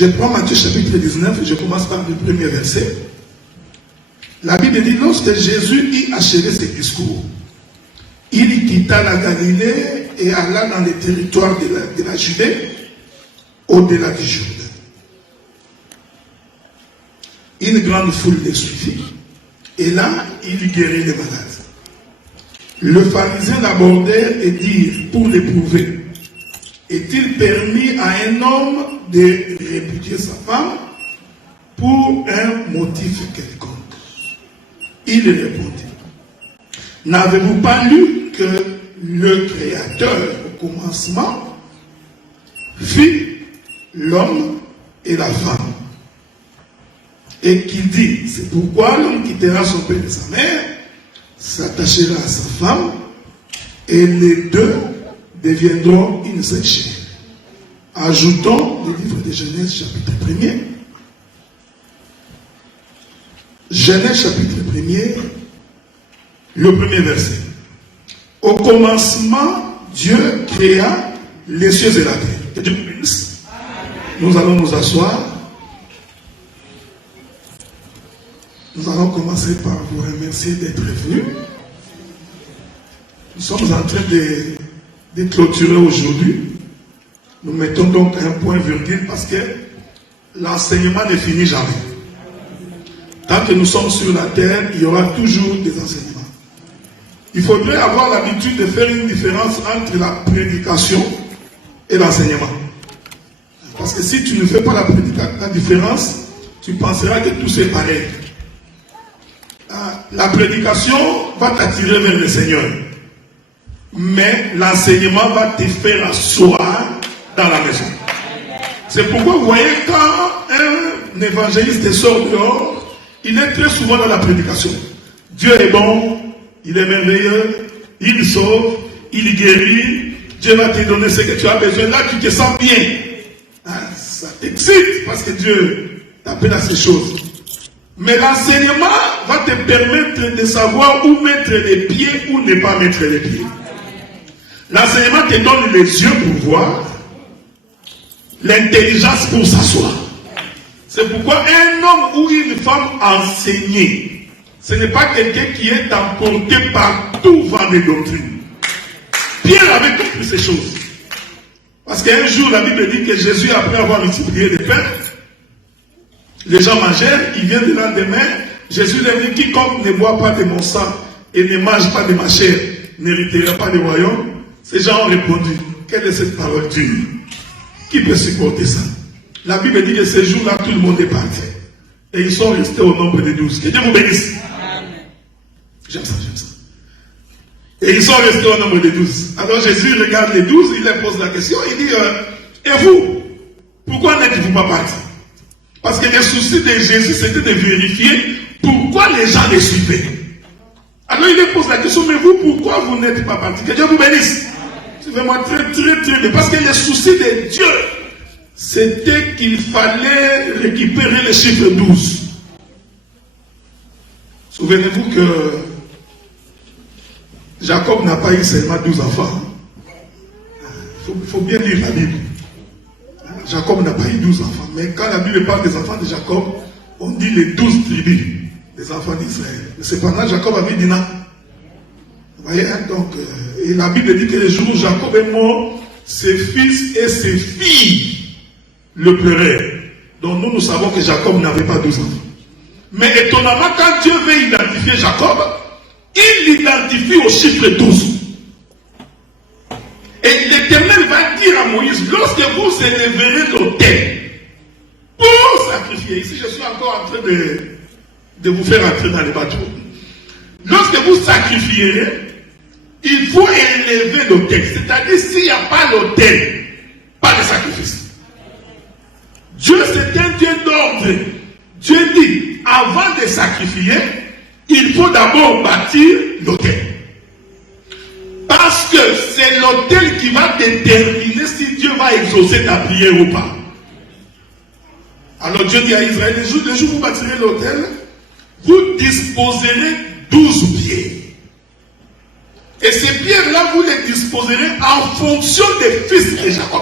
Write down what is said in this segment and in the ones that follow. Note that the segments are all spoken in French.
Je prends Matthieu chapitre 19 et je commence par le premier verset. La Bible dit, lorsque Jésus eut achevé ses discours, il quitta la Galilée et alla dans les territoires de la Judée, au-delà du Jourdain. Une grande foule les suivit, et là, il guérit les malades. Le pharisien l'abordèrent et dirent, pour l'éprouver, est-il permis à un homme de répudier sa femme pour un motif quelconque? Il répondit, n'avez-vous pas lu que le Créateur, au commencement, fit l'homme et la femme, et qu'il dit, c'est pourquoi l'homme quittera son père et sa mère, s'attachera à sa femme, et les deux deviendront une seule chair. Ajoutons le livre de Genèse chapitre 1er. Genèse chapitre 1er, le premier verset. Au commencement, Dieu créa les cieux et la terre. Que Dieu nous bénisse. Nous allons nous asseoir. Nous allons commencer par vous remercier d'être venus. Nous sommes en train de clôturer aujourd'hui. Nous mettons donc un point virgule parce que l'enseignement ne finit jamais. Tant que nous sommes sur la terre, il y aura toujours des enseignements. Il faudrait avoir l'habitude de faire une différence entre la prédication et l'enseignement. Parce que si tu ne fais pas la différence, tu penseras que tout c'est pareil. La prédication va t'attirer vers le Seigneur. Mais l'enseignement va te faire asseoir dans la maison. C'est pourquoi vous voyez quand un évangéliste sort dehors, il est très souvent dans la prédication. Dieu est bon, il est merveilleux, il sauve, il guérit, Dieu va te donner ce que tu as besoin. Là, tu te sens bien. Ça t'excite parce que Dieu t'appelle à ces choses. Mais l'enseignement va te permettre de savoir où mettre les pieds ou ne pas mettre les pieds. L'enseignement te donne les yeux pour voir, l'intelligence pour s'asseoir. C'est pourquoi un homme ou une femme enseignée, ce n'est pas quelqu'un qui est emporté par tout vent de doctrine. Pierre avait compris ces choses. Parce qu'un jour, la Bible dit que Jésus, après avoir multiplié les pains, les gens mangèrent, il vient le lendemain, Jésus leur dit, quiconque ne boit pas de mon sang et ne mange pas de ma chair, n'héritera pas du royaume. Ces gens ont répondu, quelle est cette parole dure? Qui peut supporter ça? La Bible dit que ces jours-là, tout le monde est parti. Et ils sont restés au nombre de 12. Que Dieu vous bénisse. J'aime ça, j'aime ça. Et ils sont restés au nombre de 12. Alors Jésus regarde les 12, il leur pose la question, il dit, et vous, pourquoi n'êtes-vous pas partis? Parce que le souci de Jésus, c'était de vérifier pourquoi les gens les suivaient. Alors il leur pose la question, mais vous, pourquoi vous n'êtes pas partis? Que Dieu vous bénisse. Suivez-moi très bien. Parce que le souci de Dieu, c'était qu'il fallait récupérer le chiffre 12. Souvenez-vous que Jacob n'a pas eu seulement 12 enfants. Il faut bien lire la Bible. Jacob n'a pas eu 12 enfants. Mais quand la Bible parle des enfants de Jacob, on dit les 12 tribus des enfants d'Israël. Mais cependant, Jacob avait Dina. Vous voyez, hein, donc, et la Bible dit que le jour où Jacob est mort, ses fils et ses filles le pleurèrent. Donc nous savons que Jacob n'avait pas 12 enfants. Mais étonnamment, quand Dieu veut identifier Jacob, il l'identifie au chiffre 12. Et l'Éternel va dire à Moïse, lorsque vous élèverez l'autel pour sacrifier, ici je suis encore en train de vous faire entrer dans les bateaux. Lorsque vous sacrifierez, il faut élever l'autel. C'est-à-dire, s'il n'y a pas l'autel, pas de sacrifice. Dieu, c'est un Dieu d'ordre. Dieu dit, avant de sacrifier, il faut d'abord bâtir l'autel. Parce que c'est l'autel qui va déterminer si Dieu va exaucer ta prière ou pas. Alors Dieu dit à Israël, le jour où vous bâtirez l'autel, vous disposerez 12 pierres. Et ces pierres-là, vous les disposerez en fonction des fils de Jacob.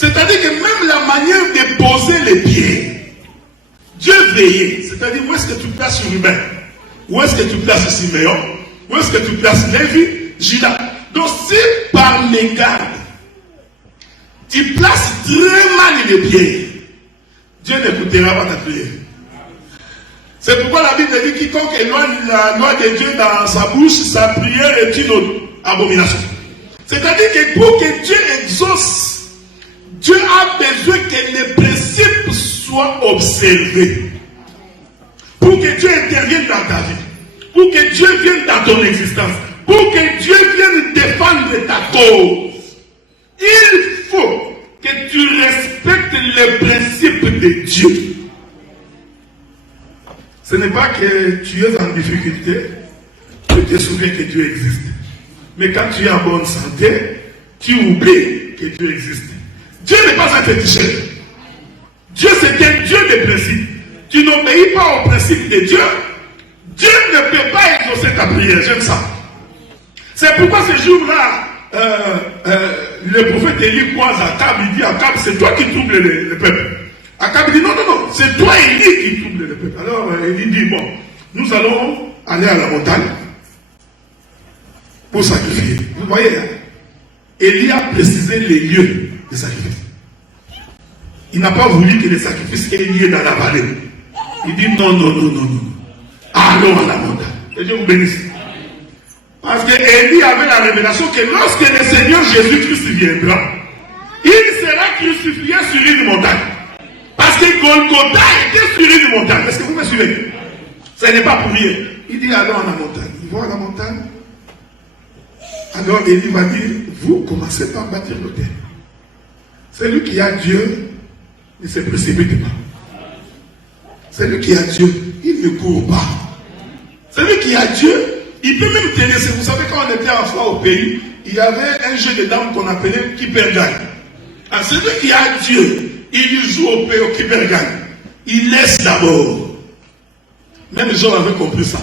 C'est-à-dire que même la manière de poser les pieds, Dieu veillait. C'est-à-dire, où est-ce que tu places Ruben? Où est-ce que tu places Siméon? Où est-ce que tu places Lévi? Judas. Donc, si par mégarde, tu places très mal les pieds, Dieu n'écoutera pas ta prière. C'est pourquoi la Bible dit quiconque éloigne la loi de Dieu dans sa bouche, sa prière est une abomination. C'est-à-dire que pour que Dieu exauce, Dieu a besoin que les principes soient observés. Pour que Dieu intervienne dans ta vie. Pour que Dieu vienne dans ton existence. Pour que Dieu vienne défendre ta cause. Il faut que tu respectes les principes de Dieu. Ce n'est pas que tu es en difficulté, tu te souviens que Dieu existe. Mais quand tu es en bonne santé, tu oublies que Dieu existe. Dieu n'est pas un féticheur. Dieu, c'est un Dieu de principe. Tu n'obéis pas au principe de Dieu. Dieu ne peut pas exaucer ta prière. J'aime ça. C'est pourquoi ce jour-là, le prophète Élie croise Akab. Il dit Akab, c'est toi qui troubles le peuple. Akab dit non, c'est toi Élie qui trouble le peuple. Alors Élie dit bon, nous allons aller à la montagne pour sacrifier. Vous voyez, hein? Élie a précisé les lieux de sacrifice. Il n'a pas voulu que les sacrifices aient lieu dans la vallée. Il dit non. Allons à la montagne. Et Dieu vous bénisse. Parce que Élie avait la révélation que lorsque le Seigneur Jésus-Christ viendra, il sera crucifié sur une montagne. Parce que Golgotha était sur une montagne. Est-ce que vous me suivez? Ce n'est pas pour rien. Il dit allons à la montagne. Ils vont à la montagne. Alors Élie va dire, vous commencez par bâtir l'autel. Celui qui a Dieu ne se précipite pas. Celui qui a Dieu, il ne court pas. Celui qui a Dieu, il peut même te laisser. Vous savez, quand on était en foi au pays, il y avait un jeu de dames qu'on appelait Keeper Gagne. Alors, celui qui a Dieu, il joue au pays au Keeper Gagne. Il laisse d'abord. Même Job avait compris ça.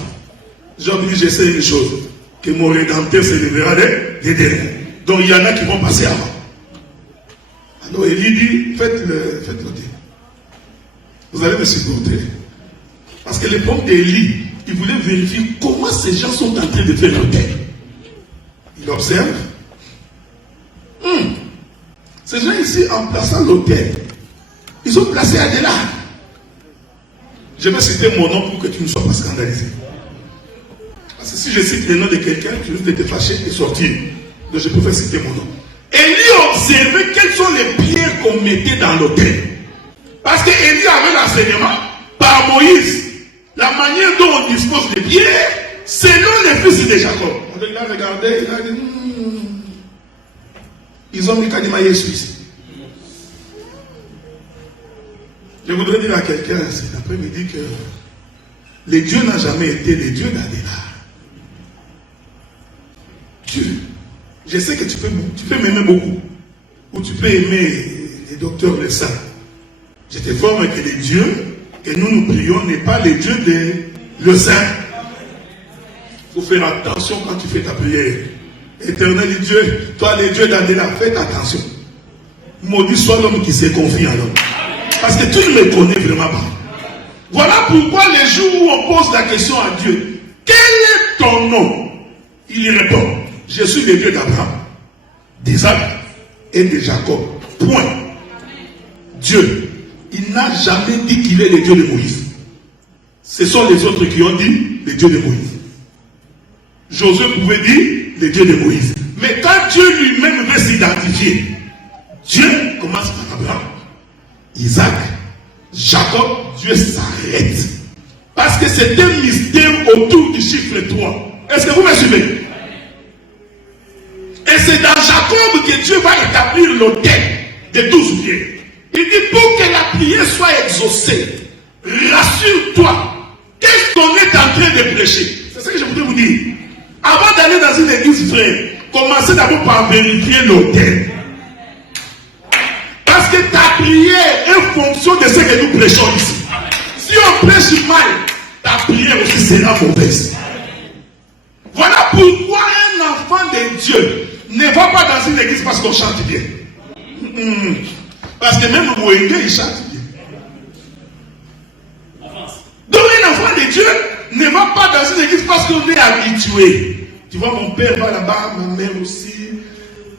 Job dit, je sais une chose, que mon rédempteur se lèvera des derniers. Donc il y en a qui vont passer avant. Alors Élie dit, faites-le. Vous allez me supporter. Parce que le problème d'Élie, il voulait vérifier comment ces gens sont en train de faire l'autel. Il observe. Ces gens ici, en plaçant l'autel, ils ont placé Adela. Je vais citer mon nom pour que tu ne sois pas scandalisé. Parce que si je cite le nom de quelqu'un, tu risques de te fâcher et sortir. Donc je préfère citer mon nom. Élie observait quelles sont les pierres qu'on mettait dans l'autel. Parce que Élie avait l'enseignement par Moïse. La manière dont on dispose des pierres, selon les fils de Jacob. Alors il a regardé, il a dit, ils ont mis Kadimaye Suisse. Je voudrais dire à quelqu'un cet après-midi que les dieux n'ont jamais été les dieux d'Adela. Dieu. Je sais que tu peux m'aimer beaucoup. Ou tu peux aimer les docteurs, les saints. Je te forme que les dieux que nous prions n'est pas les dieux de le saint. Il faut faire attention quand tu fais ta prière. Éternel Dieu, toi les dieux d'Adela, faites attention. Maudit soit l'homme qui se confie à l'homme. Parce que tu ne me connais vraiment pas. Voilà pourquoi les jours où on pose la question à Dieu, quel est ton nom? Il y répond, je suis le Dieu d'Abraham, d'Isaac et de Jacob. Point. Dieu, il n'a jamais dit qu'il est le Dieu de Moïse. Ce sont les autres qui ont dit le Dieu de Moïse. Josué pouvait dire le Dieu de Moïse. Mais quand Dieu lui-même veut s'identifier, Dieu commence par Abraham, Isaac, Jacob, Dieu s'arrête. Parce que c'est un mystère autour du chiffre 3. Est-ce que vous me suivez? Et c'est dans Jacob que Dieu va établir l'autel de 12 pierres. Il dit pour que la prière soit exaucée, rassure-toi, qu'est-ce qu'on est en train de prêcher? C'est ce que je voudrais vous dire. Avant d'aller dans une église, frère, commencez d'abord par vérifier l'autel. Parce que ta prière est fonction de ce que nous prêchons ici. Si on prêche mal, ta prière aussi sera mauvaise. Voilà pourquoi un enfant de Dieu ne va pas dans une église parce qu'on chante bien. Parce que même Moïse, il chante bien. Donc un enfant de Dieu ne va pas dans une église parce qu'on est habitué. Tu vois, mon père va là-bas, ma mère aussi.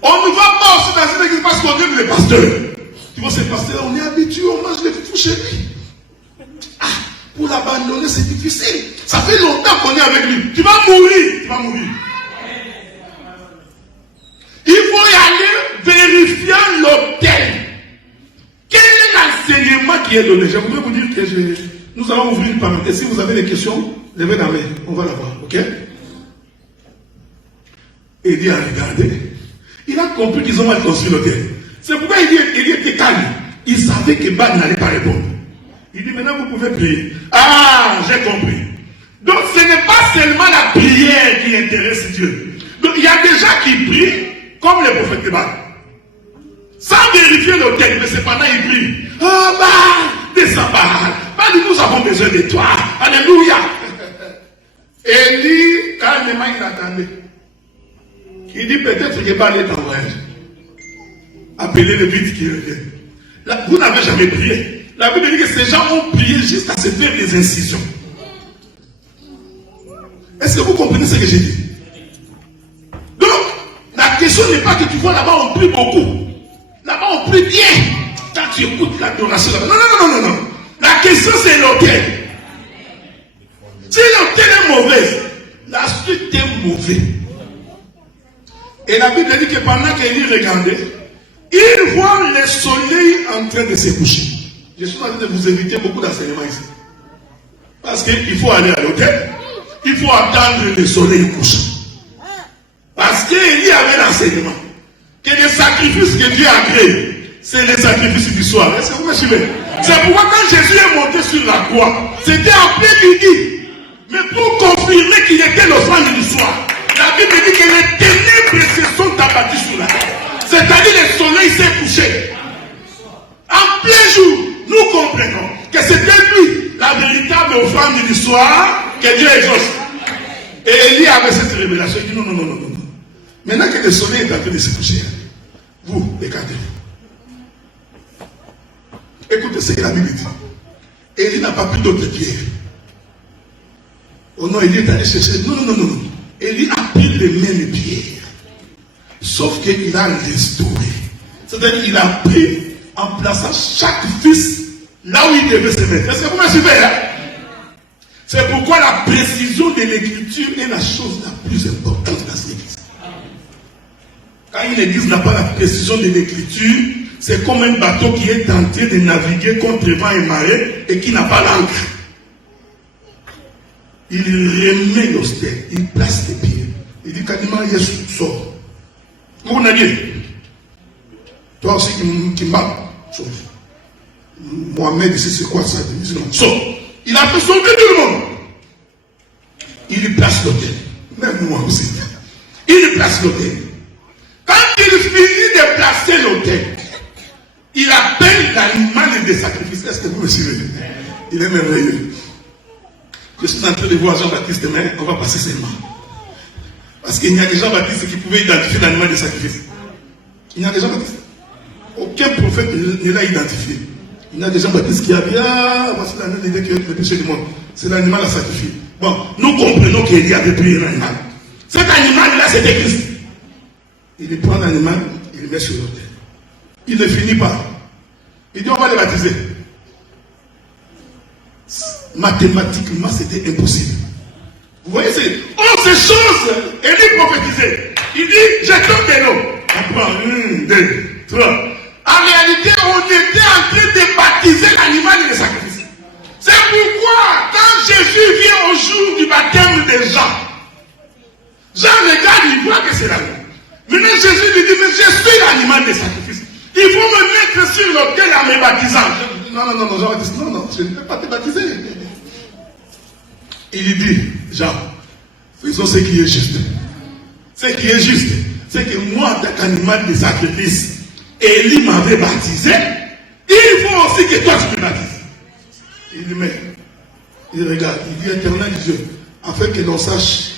On ne va pas aussi dans une église parce qu'on aime les pasteurs. Tu vois, ces pasteurs, on est habitué, on mange les fous chez lui. Ah, pour l'abandonner, c'est difficile. Ça fait longtemps qu'on est avec lui. Tu vas mourir. Tu vas mourir. Il faut y aller vérifier l'autel. Quel est l'enseignement qui est donné? Je voudrais vous dire que nous allons ouvrir une parenthèse. Si vous avez des questions, levez la main. On va la voir. Ok? Élie a regardé. Il a compris qu'ils ont mal construit l'autel. C'est pourquoi Élie était calme. Il savait que Baal n'allait pas répondre. Il dit maintenant vous pouvez prier. Ah, j'ai compris. Donc ce n'est pas seulement la prière qui intéresse Dieu. Donc il y a des gens qui prient comme les prophètes de Baal. Sans vérifier l'autel, mais cependant ils prient. Oh Baal, descends Baal. Baal, nous avons besoin de toi. Alléluia. Élie, calmement, il attendait. Il dit peut-être que Baal est en voyage. Appelez le vite qui revient. Là, vous n'avez jamais prié. La Bible dit que ces gens ont prié juste à se faire des incisions. Est-ce que vous comprenez ce que j'ai dit? Donc, la question n'est pas que tu vois là-bas on prie beaucoup. Là-bas on prie bien. Quand tu écoutes l'adoration là-bas. Non. La question c'est l'autel. Si l'autel est mauvaise, la suite est mauvaise. Et la Bible dit que pendant qu'Élie regardait, il voit le soleil en train de se coucher. Je suis en train de vous éviter beaucoup d'enseignements ici. Parce qu'il faut aller à l'hôtel, il faut attendre le soleil coucher. Parce qu'Élie avait l'enseignement que les sacrifices que Dieu a créés, c'est les sacrifices du soir. Est-ce que vous me suivez? C'est pourquoi quand Jésus est monté sur la croix, c'était en plein midi. Mais pour confirmer qu'il était l'offrande du soir, la Bible dit que les ténèbres se sont abattues sur la terre. C'est-à-dire le soleil s'est couché. En plein jour, nous comprenons que c'était lui, la véritable offrande du soir, que Dieu exauce. Et Élie avait cette révélation. Il dit non. Maintenant que le soleil est en train de se coucher, vous, écartez-vous. Écoutez ce que la Bible dit. Élie n'a pas pris d'autres pierres. Oh non, Élie est allé chercher. Non. Élie a pris les mêmes pierres. Sauf qu'il a restauré. C'est-à-dire qu'il a pris en plaçant chaque fils là où il devait se mettre. Est-ce que vous me suivez? C'est pourquoi la précision de l'écriture est la chose la plus importante dans cette église. Quand une église n'a pas la précision de l'écriture, c'est comme un bateau qui est tenté de naviguer contre vent et marée et qui n'a pas l'ancre. Il remet l'autel, il place les pieds. Il dit quasiment Jésus sort. Vous n'avez toi aussi qui m'a sauvé. Mohamed ici c'est quoi ça? Sort. Il a fait sauver tout le monde. Il y place l'autel. Même moi aussi. Il y place l'autel. Quand il finit de placer l'autel, il appelle l'animal des sacrifices. Est-ce que vous me suivez? Il est merveilleux. Je suis en train de voir Jean-Baptiste demain, on va passer seulement. Parce qu'il n'y a que Jean-Baptiste qui pouvait identifier l'animal des sacrifices. Il n'y a que Jean-Baptiste. Aucun prophète ne l'a identifié. Il y a des Jean-Baptiste qui a dit, ah, voici l'animal qui est le péché du monde. C'est l'animal à sacrifier. Bon, nous comprenons qu'il y avait pris un animal. Cet animal-là, c'était Christ. Il prend l'animal, il le met sur l'autel. Il ne finit pas. Il dit, on va le baptiser. Mathématiquement, c'était impossible. Vous voyez, ces choses, Élie prophétisait. Il dit, jetons de l'eau. On prend 1, 2, 3. En réalité, on était en train de baptiser l'animal et le sacrifice. C'est pourquoi, quand Jésus vient au jour du baptême des gens, Jean regarde, il voit que c'est l'animal. Maintenant, Jésus lui dit, mais je suis l'animal des sacrifices. Il faut me mettre sur l'autel en me baptisant. Non, Jean-Baptiste, non, je ne peux pas te baptiser. Il lui dit, Jean, faisons ce qui est juste. Ce qui est juste, c'est que moi, en tant qu'animal de sacrifice, Élie m'avait baptisé, il faut aussi que toi tu me baptises. Il met, il regarde, il dit, éternel Dieu, afin que l'on sache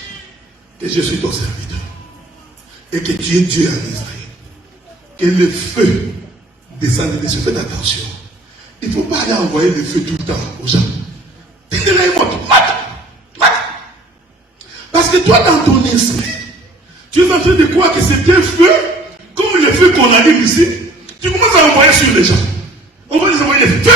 que je suis ton serviteur et que tu es Dieu en Israël. Que le feu descendre des cieux. Faites attention. Il ne faut pas aller envoyer des feux tout le temps aux gens. Parce que toi, dans ton esprit, tu es en train de croire que c'est un feu, comme le feu qu'on allume ici. Tu commences à envoyer sur les gens. On va les envoyer des feux.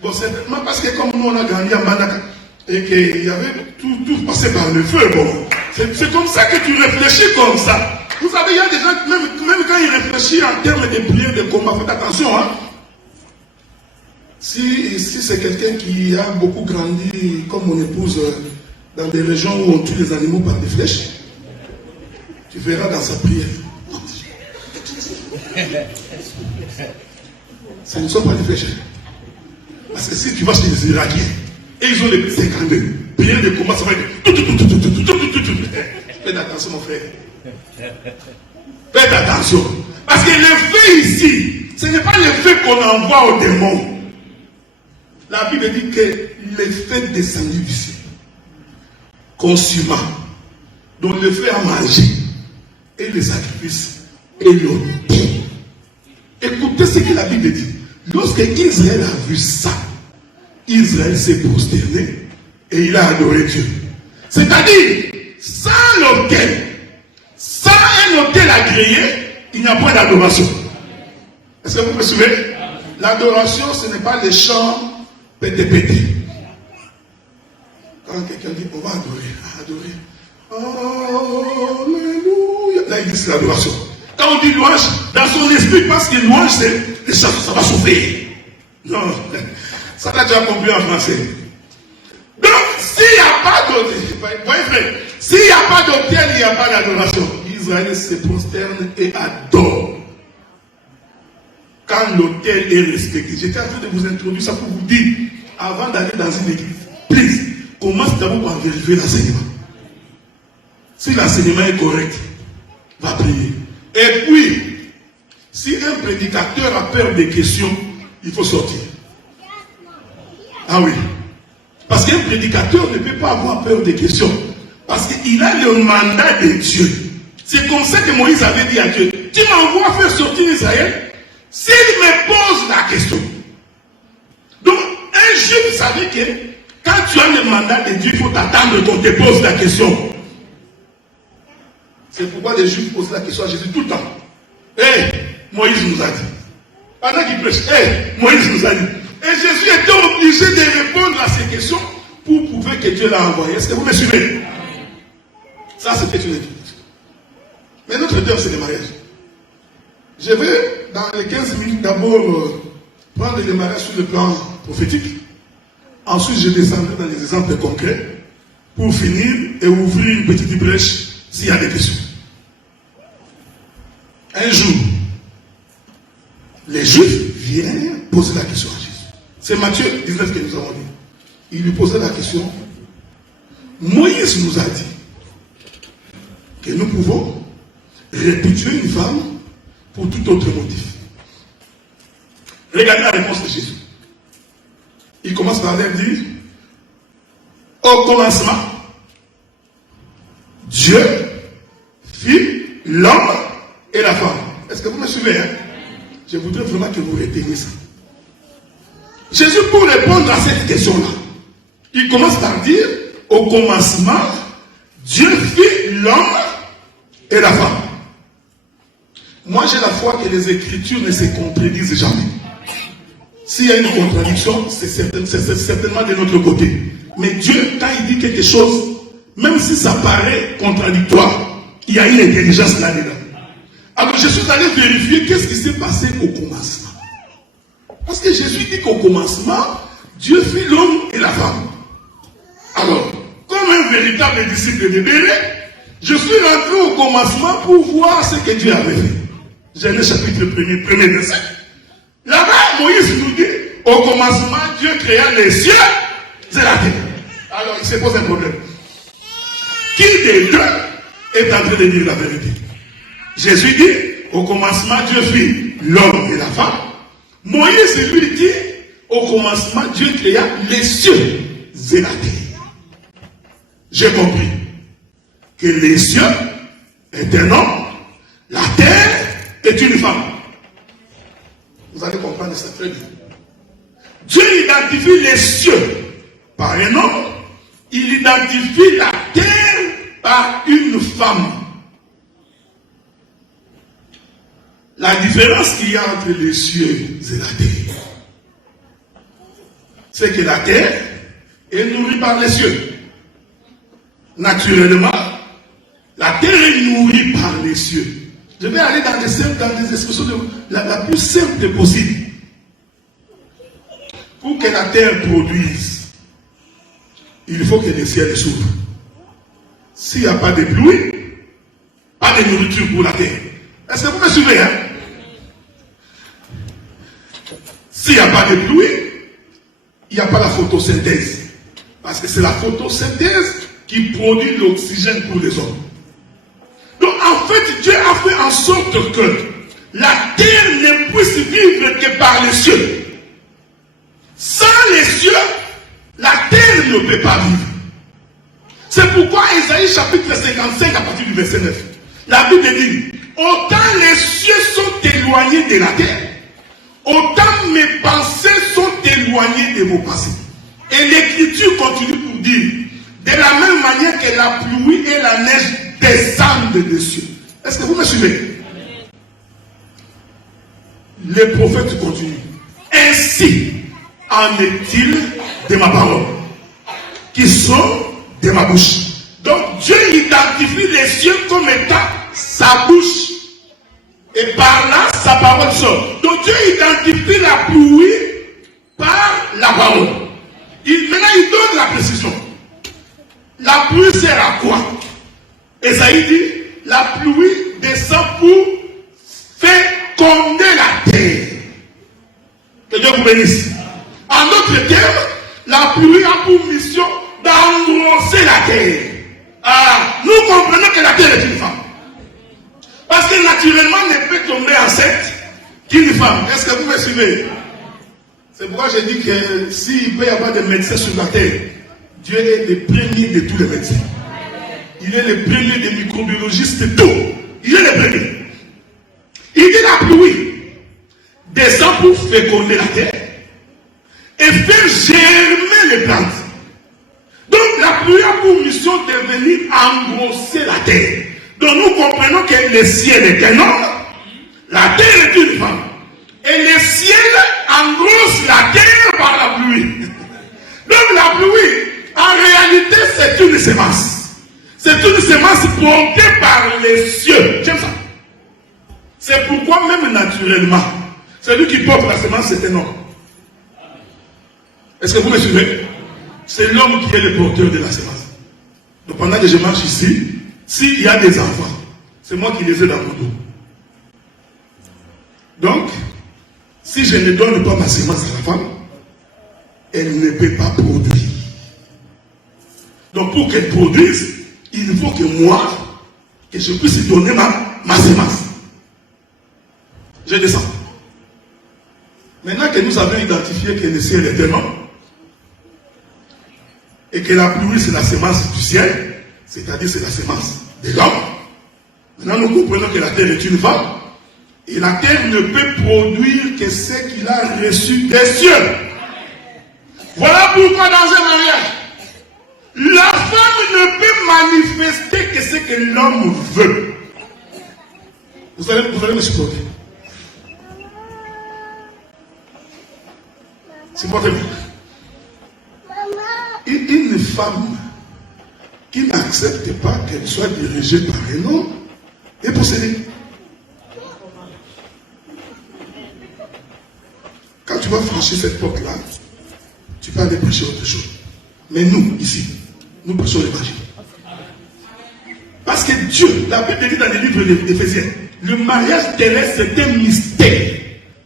Bon, c'est vraiment parce que comme nous, on a grandi à Manaka, et qu'il y avait tout passé par le feu. Bon, c'est comme ça que tu réfléchis comme ça. Vous savez, il y a des gens, même quand ils réfléchissent en termes de prière, de combat, faites attention, hein. Si c'est quelqu'un qui a beaucoup grandi, comme mon épouse, dans des régions où on tue les animaux par des flèches, tu verras dans sa prière. Ce ne sont pas des flèches. Parce que si tu vas chez les Irakiens, et ils ont les 52, prière de combat, ça va être... Faites attention, mon frère. Faites attention. Parce que le feu ici, ce n'est pas le feu qu'on envoie aux démons. La Bible dit que le feu descendu du ciel, consumant, dont le feu a mangé, et les sacrifices, et l'autel. Écoutez ce que la Bible dit. Lorsque Israël a vu ça, Israël s'est prosterné et il a adoré Dieu. C'est-à-dire, sans l'autel, sans un autel agréé, il n'y a pas d'adoration. Est-ce que vous me suivez? L'adoration, ce n'est pas les chants pété. Quand quelqu'un dit, on va adorer. Alléluia. Là, il dit c'est l'adoration. Quand on dit louange, dans son esprit, parce que louange, c'est les chants, ça va souffrir. Non, ça l'a déjà compris en français. Donc, s'il n'y a pas d'autel, s'il n'y a pas d'autel, il n'y a pas d'adoration. Israël se prosterne et adore. Quand l'autel est respecté. J'étais en train de vous introduire ça pour vous dire, avant d'aller dans une église, please, commence d'abord par vérifier l'enseignement. Si l'enseignement est correct, va prier. Et puis, si un prédicateur a peur des questions, il faut sortir. Ah oui. Parce qu'un prédicateur ne peut pas avoir peur des questions. Parce qu'il a le mandat de Dieu. C'est comme ça que Moïse avait dit à Dieu, tu m'envoies faire sortir Israël s'il me pose la question. Donc, un juif savait que quand tu as le mandat de Dieu, il faut t'attendre qu'on te pose la question. C'est pourquoi les juifs posent la question à Jésus tout le temps. Moïse nous a dit. Pendant qu'il prêche, Moïse nous a dit. Et Jésus était obligé de répondre à ces questions pour prouver que Dieu l'a envoyé. Est-ce que vous me suivez? Ça, c'était une étude. Mais notre thème, c'est le mariage. Je vais, dans les 15 minutes, d'abord prendre le mariage sur le plan prophétique. Ensuite, je descendrai dans les exemples concrets pour finir et ouvrir une petite brèche s'il y a des questions. Un jour, les Juifs viennent poser la question à Jésus. C'est Matthieu 19 que nous avons dit. Il lui posait la question. Moïse nous a dit que nous pouvons répudier une femme pour tout autre motif. Regardez la réponse de Jésus. Il commence par leur dire, au commencement, Dieu fit l'homme et la femme. Est-ce que vous me suivez? Je voudrais vraiment que vous reteniez ça. Jésus, pour répondre à cette question-là, il commence par dire, au commencement, Dieu fit l'homme et la femme. Moi, j'ai la foi que les Écritures ne se contredisent jamais. S'il y a une contradiction, c'est certainement de notre côté. Mais Dieu, quand il dit quelque chose, même si ça paraît contradictoire, il y a une intelligence là-dedans. Alors je suis allé vérifier qu'est-ce qui s'est passé au commencement. Parce que Jésus dit qu'au commencement, Dieu fit l'homme et la femme. Alors, comme un véritable disciple de Béret, je suis rentré au commencement pour voir ce que Dieu avait fait. Genèse chapitre 1er, premier verset. Là-bas, Moïse nous dit, au commencement, Dieu créa les cieux et la terre. Alors, il se pose un problème. Qui des deux est en train de dire la vérité? Jésus dit, au commencement, Dieu fit l'homme et la femme. Moïse lui dit, au commencement, Dieu créa les cieux et la terre. J'ai compris que les cieux est un homme, la terre est une femme. comprendre ça très bien. Dieu identifie les cieux par un homme, il identifie la terre par une femme. La différence qu'il y a entre les cieux et la terre, c'est que la terre est nourrie par les cieux. Naturellement, la terre est nourrie par les cieux. Je vais aller dans des expressions la plus simple possible. Pour que la terre produise, il faut que les ciels s'ouvrent. S'il n'y a pas de pluie, pas de nourriture pour la terre. Est-ce que vous me suivez, hein? S'il n'y a pas de pluie, il n'y a pas la photosynthèse. Parce que c'est la photosynthèse qui produit l'oxygène pour les hommes. Donc en fait, Dieu a fait en sorte que la terre ne puisse vivre que par les cieux. Sans les cieux, la terre ne peut pas vivre. C'est pourquoi Ésaïe chapitre 55 à partir du verset 9, la Bible dit, autant les cieux sont éloignés de la terre, autant mes pensées sont éloignées de vos pensées. Et l'écriture continue pour dire, de la même manière que la pluie et la neige descendent des cieux. Est-ce que vous me suivez? Les prophètes continuent. Ainsi en est-il de ma parole, qui sont de ma bouche. Donc Dieu identifie les cieux comme étant sa bouche. Et par là, sa parole sort. Donc Dieu identifie la pluie par la parole. Maintenant, il donne la précision. La pluie sert à quoi? Esaïe dit, la pluie descend pour féconder la terre. Que Dieu vous bénisse. En d'autres termes, la pluie a pour mission d'engrosser la terre. Ah, nous comprenons que la terre est une femme. Parce que naturellement, ne peut tomber enceinte qu'une femme. Est-ce que vous me suivez? C'est pourquoi j'ai dit que s'il peut y avoir des médecins sur la terre, Dieu est le premier de tous les médecins. Il est le premier des microbiologistes, tout. Il est le premier. Il dit la pluie descend pour féconder la terre et faire germer les plantes. Donc la pluie a pour mission de venir engrosser la terre. Donc nous comprenons que le ciel est un homme, la terre est une femme. Et le ciel engrosse la terre par la pluie. Donc la pluie, en réalité, c'est une semence. C'est une semence portée par les cieux. J'aime ça. C'est pourquoi même naturellement, celui qui porte la semence, c'est un homme. Est-ce que vous me suivez? C'est l'homme qui est le porteur de la semence. Donc pendant que je marche ici, s'il y a des enfants, c'est moi qui les ai dans mon dos. Donc, si je ne donne pas ma semence à la femme, elle ne peut pas produire. Donc pour qu'elle produise, il faut que moi, que je puisse donner ma semence. Je descends. Maintenant que nous avons identifié que le ciel est un homme, et que la pluie c'est la semence du ciel, c'est-à-dire c'est la semence de l'homme, maintenant nous comprenons que la terre est une femme, et la terre ne peut produire que ce qu'il a reçu des cieux. Voilà pourquoi dans un mariage, la femme ne peut manifester que ce que l'homme veut. Vous allez me supporter. Supportez-moi. Une femme qui n'accepte pas qu'elle soit dirigée par un homme est possédée. Quand tu vas franchir cette porte-là, tu peux aller prêcher autre chose. Mais nous, ici, nous prêchons l'évangile. Parce que Dieu, la Bible dit dans les livres d'Éphésiens, le mariage terrestre c'est un mystère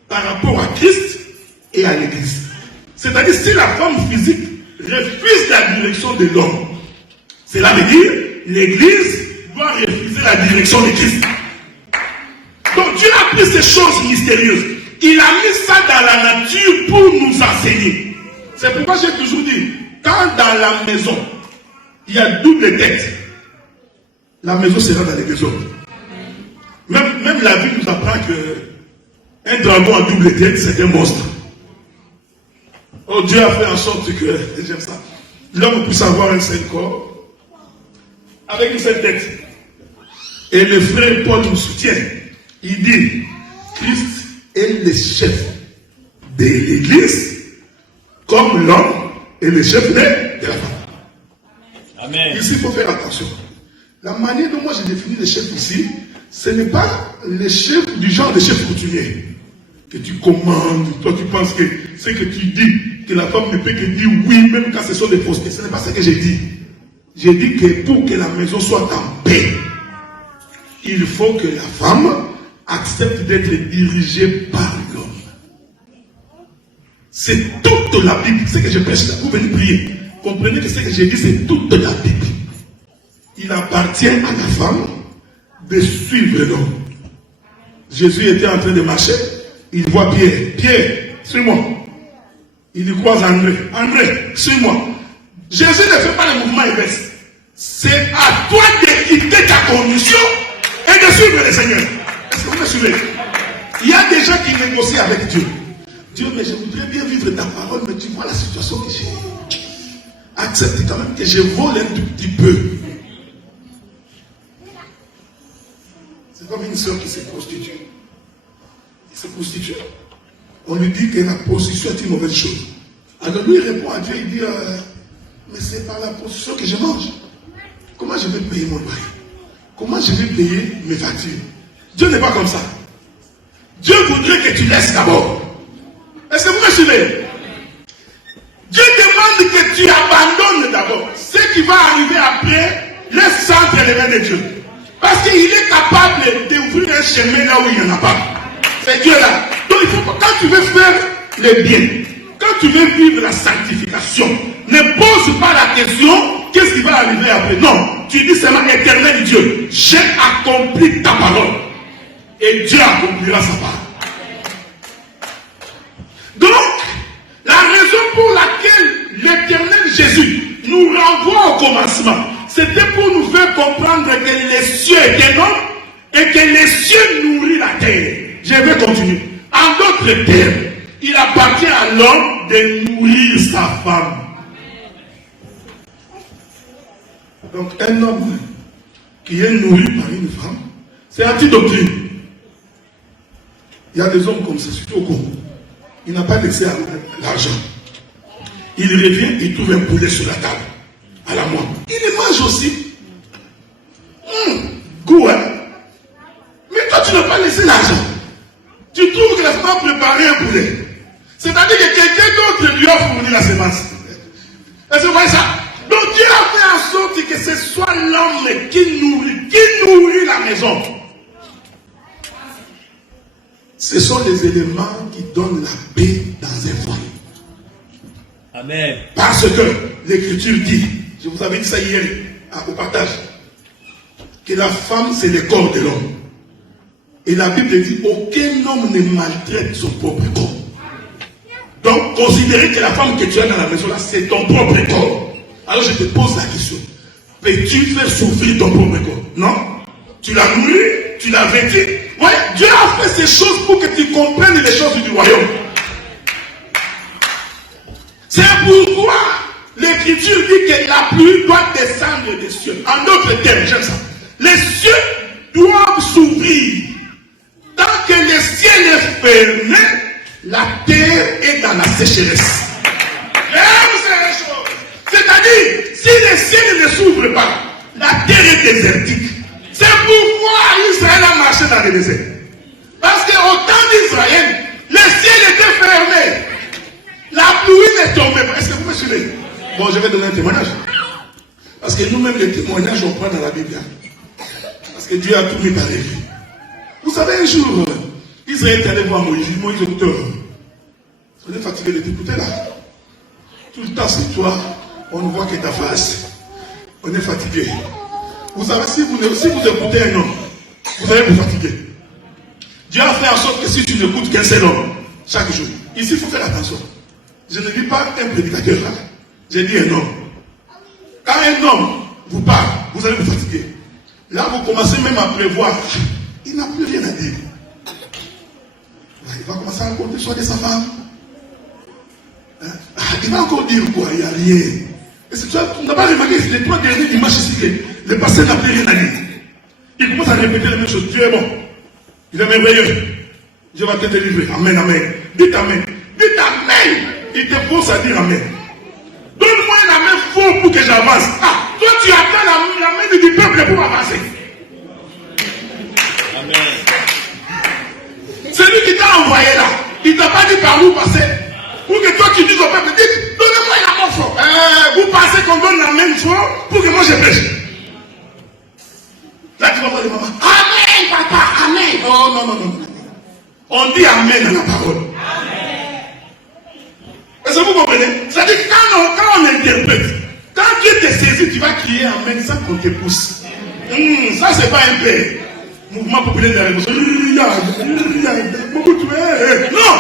par rapport à Christ et à l'Église. C'est-à-dire si la femme physique refuse la direction de l'homme, cela veut dire l'Église doit refuser la direction de Christ. Donc Dieu a pris ces choses mystérieuses. Il a mis ça dans la nature pour nous enseigner. C'est pourquoi j'ai toujours dit, quand dans la maison, il y a double tête, la maison sera dans les désordres. Même la vie nous apprend que Un dragon à double tête, c'est un monstre. Oh, Dieu a fait en sorte que, j'aime ça, l'homme puisse avoir un seul corps, avec une seule tête. Et le frère Paul nous soutient. Il dit, Christ est le chef de l'église, comme l'homme est le chef de la femme. Amen. Ici, il faut faire attention. La manière dont moi j'ai défini le chef ici, ce n'est pas le chef du genre de chef coutumier. Que tu commandes, toi tu penses que ce que tu dis, que la femme ne peut que dire oui, même quand ce sont des faussetés. Ce n'est pas ce que j'ai dit. J'ai dit que pour que la maison soit en paix, il faut que la femme accepte d'être dirigée par l'homme. C'est toute la Bible, ce que je prêche là. Vous venez prier. Comprenez que ce que j'ai dit, c'est toute la Bible. Il appartient à la femme de suivre l'homme. Jésus était en train de marcher. Il voit Pierre. Pierre, suis-moi. Il lui croise André. André, suis-moi. Jésus ne fait pas le mouvement inverse. C'est à toi de quitter ta condition et de suivre le Seigneur. Est-ce que vous me suivez? Il y a des gens qui négocient avec Dieu. Dieu, mais je voudrais bien vivre ta parole, mais tu vois la situation que j'ai. Accepte quand même que je vole un tout petit peu. C'est comme une soeur qui se prostitue. Il se prostitue. On lui dit que la prostitution est une mauvaise chose. Alors lui il répond à Dieu, il dit, mais c'est par la prostitution que je mange. Comment je vais payer mon loyer? Comment je vais payer mes factures? Dieu n'est pas comme ça. Dieu voudrait que tu laisses d'abord. Est-ce que vous me suivez? Dieu demande que tu abandonnes d'abord. Ce qui va arriver après, laisse ça entre les mains de Dieu. Parce qu'il est capable d'ouvrir un chemin là où il n'y en a pas. C'est Dieu là. Donc il faut que quand tu veux faire le bien, quand tu veux vivre la sanctification, ne pose pas la question, qu'est-ce qui va arriver après? Non, tu dis seulement, éternel Dieu, j'ai accompli ta parole. Et Dieu accomplira sa parole. Donc, la raison pour laquelle l'éternel Jésus nous renvoie au commencement, c'était pour nous faire comprendre que les cieux étaient non et que les cieux nourrissent la terre. Je vais continuer. En d'autres termes, il appartient à l'homme de nourrir sa femme. Donc, un homme qui est nourri par une femme, c'est antidoctrine. Il y a des hommes comme ça, surtout au Congo. Il n'a pas laissé l'argent. Il revient, il trouve un poulet sur la table, à la main. Il le mange aussi. Goût, hein? Mais toi, tu n'as pas laissé l'argent. Tu trouves que la femme a préparé un poulet. C'est-à-dire que quelqu'un d'autre lui a fourni la semence. Est-ce que vous voyez ça? Donc Dieu a fait en sorte que ce soit l'homme qui nourrit la maison. Ce sont les éléments qui donnent la paix dans un foyer. Amen. Parce que l'Écriture dit, je vous avais dit ça hier au partage, que la femme c'est le corps de l'homme. Et la Bible dit, aucun homme ne maltraite son propre corps. Donc, considérez que la femme que tu as dans la maison là, c'est ton propre corps. Alors je te pose la question, peux-tu faire souffrir ton propre corps? Non. Tu l'as nourri, tu l'as vêtu. Ouais, Dieu a fait ces choses pour que tu comprennes les choses du royaume. C'est pourquoi l'Écriture dit que la pluie doit descendre des cieux. En d'autres termes, j'aime ça. Les cieux doivent s'ouvrir. Tant que le ciel est fermé, la terre est dans la sécheresse. C'est-à-dire, si le ciel ne s'ouvre pas, la terre est désertique. C'est pourquoi Israël a marché dans le désert. Parce qu'au temps d'Israël, le ciel était fermé. La pluie ne tombait pas. Est-ce que vous me suivez? Bon, je vais donner un témoignage. Parce que nous-mêmes, les témoignages, on prend dans la Bible. Parce que Dieu a tout mis par écrit. Vous savez, un jour, Israël est allé voir Moïse. Moïse, écoute, on est fatigué de t'écouter là. Tout le temps, c'est toi. On ne voit que ta face. On est fatigué. Vous savez, si vous écoutez un homme, vous allez vous fatiguer. Dieu a fait en sorte que si tu n'écoutes qu'un seul homme, chaque jour, ici, il faut faire attention. Je ne dis pas un prédicateur là. J'ai dit un homme. Quand un homme vous parle, vous allez vous fatiguer. Là, vous commencez même à prévoir. Il n'a plus rien à dire. va commencer à raconter soit de sa femme. Il va encore dire quoi? Il n'y a rien. Et tu n'as pas remarqué, les 3 derniers dimanches ici, le pasteur n'a plus rien à dire. Il commence à répéter les mêmes choses. Dieu est bon. Il est merveilleux. Dieu va te délivrer. Amen, amen. Dites amen. Dites amen. Il te force à dire amen. Donne-moi un amen fort pour que j'avance. Ah, toi tu attends la main du peuple pour avancer. Amen. C'est lui qui t'a envoyé là. Il ne t'a pas dit par où passer. Pour que toi tu dises au peuple, dites, donnez-moi un amen fort. Vous pensez qu'on donne la main fort pour que moi je prêche. Là tu vas voir les mamans. Amen, papa, amen. Oh non, non, non, non. On dit amen à la parole. Amen. Est-ce que vous comprenez? C'est-à-dire que quand on interprète, quand Dieu te saisit, tu vas crier amen sans qu'on te pousse. Ça, c'est pas un peu mouvement populaire de la révolution. Non!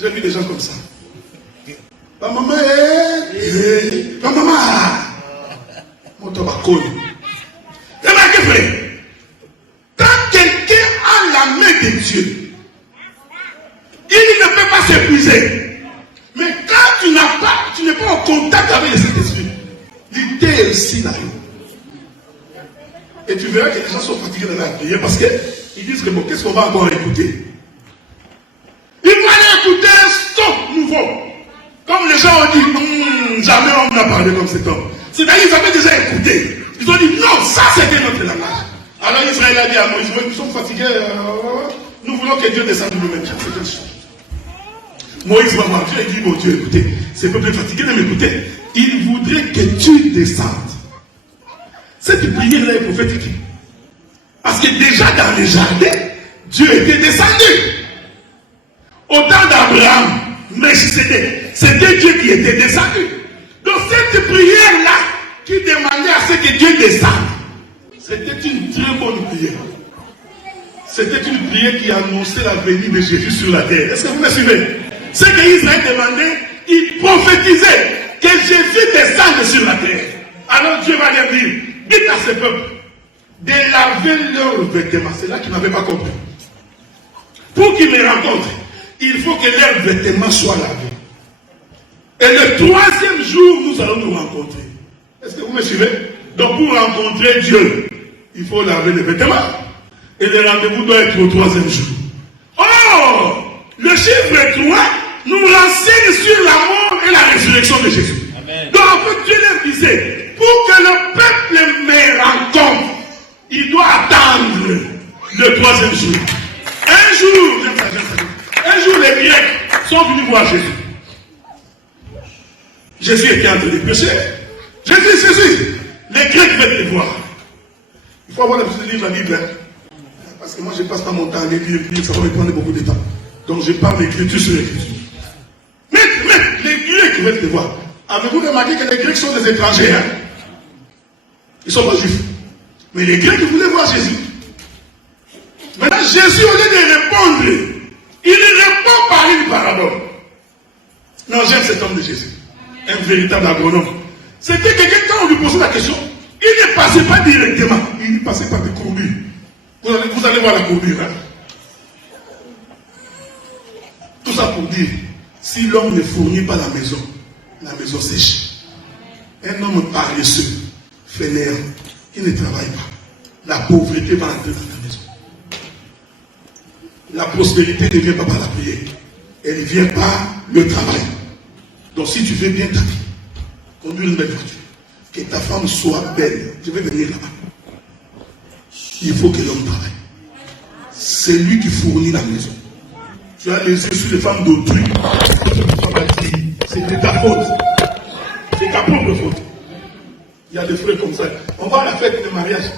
J'ai vu des gens comme ça. Ma maman est. Ma maman. Mon tobacco. Remarquez, frère. Quand quelqu'un a la main de Dieu, il ne peut pas s'épuiser. Mais quand tu n'es pas en contact avec le Saint-Esprit, l'idée est aussi là. Et tu verras que les gens sont fatigués dans la prière parce qu'ils disent que bon, qu'est-ce qu'on va encore écouter? Ils vont aller écouter un son nouveau. Comme les gens ont dit, jamais on n'a parlé comme cet homme. C'est-à-dire qu'ils avaient déjà écouté. Ils ont dit, non, ça c'était notre langage. Alors Israël a dit à Moïse, nous sommes fatigués, nous voulons que Dieu descende nous-mêmes. Moïse va voir Dieu et dit, bon Dieu, écoutez, ces peuples fatigués de m'écouter, il voudrait que tu descendes. Cette prière-là est prophétique. Parce que déjà dans le jardin, Dieu était descendu. Au temps d'Abraham, c'était Dieu qui était descendu. Donc cette prière-là, qui demandait à ce que Dieu descende, c'était une très bonne prière. C'était une prière qui annonçait la venue de Jésus sur la terre. Est-ce que vous me suivez? Ce que Israël demandait, il prophétisait que Jésus descende sur la terre. Alors Dieu va leur dire, dites à ce peuple de laver leurs vêtements. C'est là qu'ils n'avaient pas compris. Pour qu'ils me rencontrent, il faut que leurs vêtements soient lavés. Et le 3e jour, nous allons nous rencontrer. Est-ce que vous me suivez? Donc pour rencontrer Dieu, il faut laver les vêtements. Et le rendez-vous doit être au 3e jour. Or, le chiffre 3 nous renseigne sur la mort et la résurrection de Jésus. Amen. Donc en fait, Dieu leur disait, pour que le peuple me rencontre, il doit attendre le 3e jour. Un jour, les Grecs sont venus voir Jésus. Jésus était en train de prêcher. Jésus, les Grecs veulent te voir. Il faut avoir l'habitude de lire la Bible. Parce que moi, je ne passe pas mon temps à lire, ça va me prendre beaucoup de temps. Donc, je parle d'écriture sur l'écriture. Mais les Grecs veulent te voir. Avez-vous remarqué que les Grecs sont des étrangers? Ils ne sont pas juifs. Mais les Grecs voulaient voir Jésus. Maintenant, Jésus, au lieu de répondre, il répond par une parabole. Non, j'aime cet homme de Jésus. Un véritable agronome. C'était quelqu'un, quand on lui posait la question, il ne passait pas directement, il passait par des courbures. Vous allez voir la courbure. Hein? Tout ça pour dire, si l'homme ne fournit pas la maison sèche. Un homme paresseux, fainéant, qui ne travaille pas, la pauvreté va entrer dans ta maison. La prospérité ne vient pas par la prière. Elle vient par le travail. Donc si tu veux bien ta vie, conduire une belle voiture, que ta femme soit belle, je vais venir là-bas. Il faut que l'homme travaille. C'est lui qui fournit la maison. Tu as les yeux sur les femmes d'autrui. C'est de ta faute. C'est ta propre faute. Il y a des frères comme ça. On va à la fête de mariage.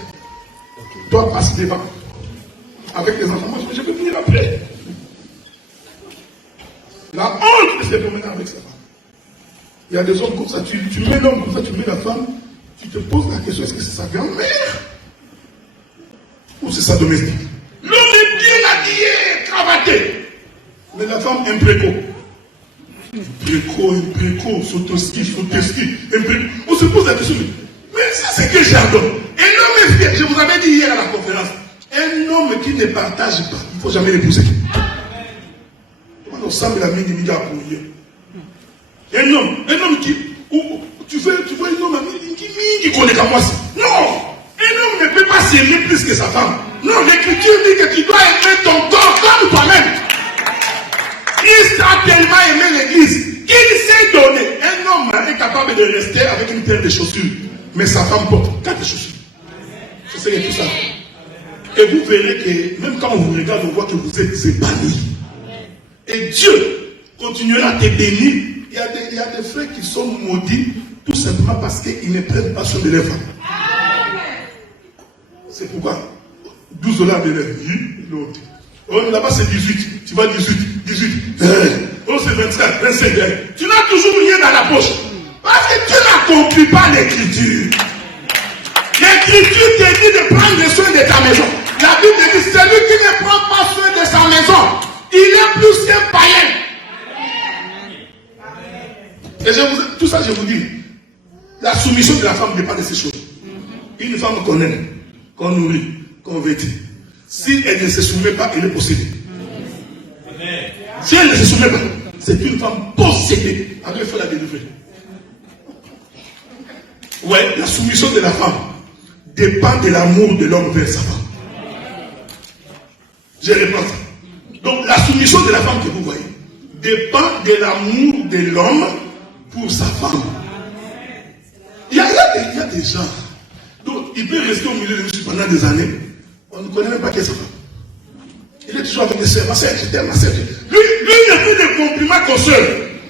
Toi, passe devant. Avec les enfants, moi je peux venir après. La honte de se promener avec sa femme. Il y a des hommes comme ça, tu mets l'homme comme ça, tu mets la femme, tu te poses la question, est-ce que c'est sa grand-mère? Ou c'est sa domestique? L'homme est bien habillé, cravaté. Mais la femme, un préco. Sautoski. On se pose la question, mais ça c'est que j'adore. Et l'homme est fier, je vous avais dit hier à la conférence, Un homme qui ne partage pas, il ne faut jamais l'épouser. On semble la mine de un homme qui, tu vois un homme qui connaît comme moi. Non, un homme ne peut pas s'aimer plus que sa femme. Non, l'écriture dit que tu dois aimer ton corps comme toi-même. Christ a tellement aimé l'église qu'il s'est donné. Un homme est capable de rester avec une paire de chaussures, mais sa femme porte 4 chaussures. C'est tout ça. Et vous verrez que même quand on vous regarde, on voit que vous êtes épanoui. Et Dieu continuera à te bénir. Il y a des frères qui sont maudits tout simplement parce qu'ils ne prennent pas soin de leur femme. C'est pourquoi 12 $ de leur vie, l'autre. Oh, là-bas c'est 18. Tu vas 18. Oh, c'est 24, 25. Tu n'as toujours rien dans la poche. Parce que tu n'accomplis pas l'écriture. L'écriture te dit de prendre soin de ta maison. La Bible dit celui qui ne prend pas soin de sa maison, il est plus qu'un païen. Et tout ça, je vous dis, la soumission de la femme dépend de ces choses. Une femme qu'on aime, qu'on nourrit, qu'on vêtit. Si elle ne se soumet pas, elle est possédée. Si elle ne se soumet pas, c'est une femme possédée. Alors il faut la délivrer. Ouais, la soumission de la femme dépend de l'amour de l'homme vers sa femme. Je reprends ça. Donc la soumission de la femme que vous voyez dépend de l'amour de l'homme pour sa femme. Il y a des gens. Donc il peut rester au milieu de nous pendant des années. On ne connaît même pas qui est sa femme. Il est toujours avec des soeurs. Ma soeur, je t'aime, ma soeur. Lui, il n'a plus de compliments qu'aux soeurs.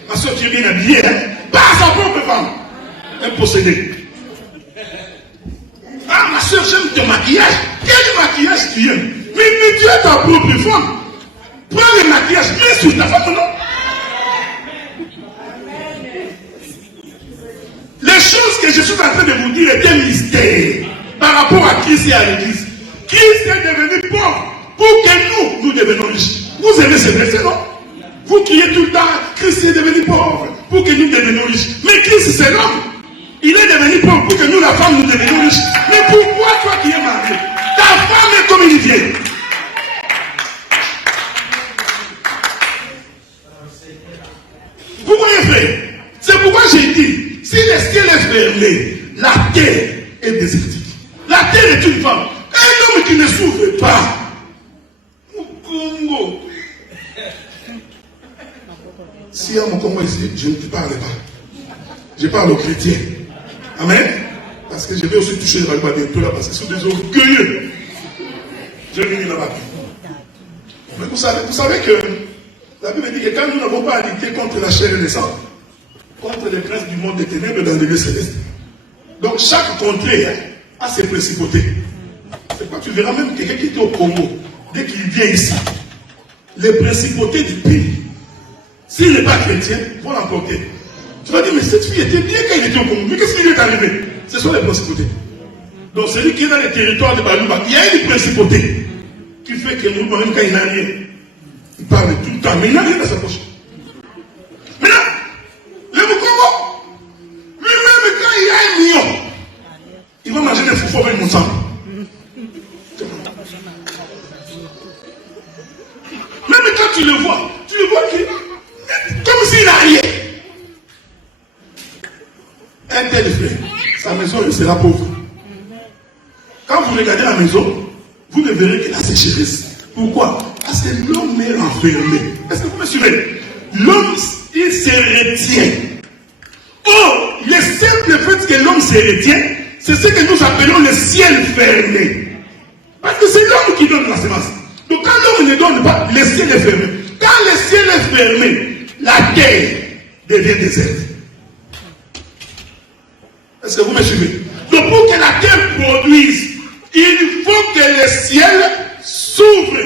Ma soeur, tu es bien habillée, hein? Pas à sa propre femme. Un possédé. Ah, ma soeur, j'aime ton maquillage. Quel maquillage tu aimes? Mais tu es ta propre femme. Prends le maquillage, mets sur ta femme, non? Les choses que je suis en train de vous dire est un mystère par rapport à Christ et à l'église. Christ est devenu pauvre pour que nous devenions riches. Vous aimez ces versets, non? Vous criez tout le temps, Christ est devenu pauvre pour que nous devenions riches. Mais Christ, c'est l'homme. Il est devenu pauvre pour que nous, la femme, nous devenions riches. Mais pourquoi toi qui es marié, ta femme est comme une vieille? Vous voyez, frère? C'est pourquoi j'ai dit, si le ciel est fermé, la terre est désertique. La terre est une femme. Un homme qui ne souffre pas. Congo. Si à mon Congo ici, je ne te parle pas. Je parle aux chrétiens. Amen. Parce que je vais aussi toucher le Bible bientôt là, parce que ce sont des orgueilleux. Je vais venir là-bas. Mais vous savez que la Bible dit que quand nous n'avons pas à lutter contre la chair et le sang, contre les princes du monde des ténèbres dans les lieux célestes. Donc chaque contrée a ses principautés. C'est pas, tu verras même quelqu'un qui était au Congo, dès qu'il vient ici, les principautés du pays, s'il n'est pas chrétien, vont l'emporter. Tu vas dire, mais cette fille était bien quand il était au Congo, mais qu'est-ce qui lui est arrivé? Ce sont les principautés. Donc celui qui est dans les territoires de Balouba, il y a une principauté qui fait que nous, même quand il n'a rien, il parle tout le temps, mais il n'a rien dans sa poche. Maintenant, le Congo, lui-même quand il a un million, il va manger des foufous avec mon sang. Même quand tu le vois comme s'il n'a rien. Un tel frère, sa maison sera pauvre. Quand vous regardez la maison, vous ne verrez que la sécheresse. Pourquoi? Parce que l'homme est enfermé. Est-ce que vous me suivez? L'homme, il se retient. Or, le simple fait que l'homme se retient, c'est ce que nous appelons le ciel fermé. Parce que c'est l'homme qui donne la semence. Donc quand l'homme ne donne pas, le ciel est fermé. Quand le ciel est fermé, la terre devient déserte. Est-ce que vous me suivez? Donc pour que la terre produise, il faut que le ciel s'ouvre.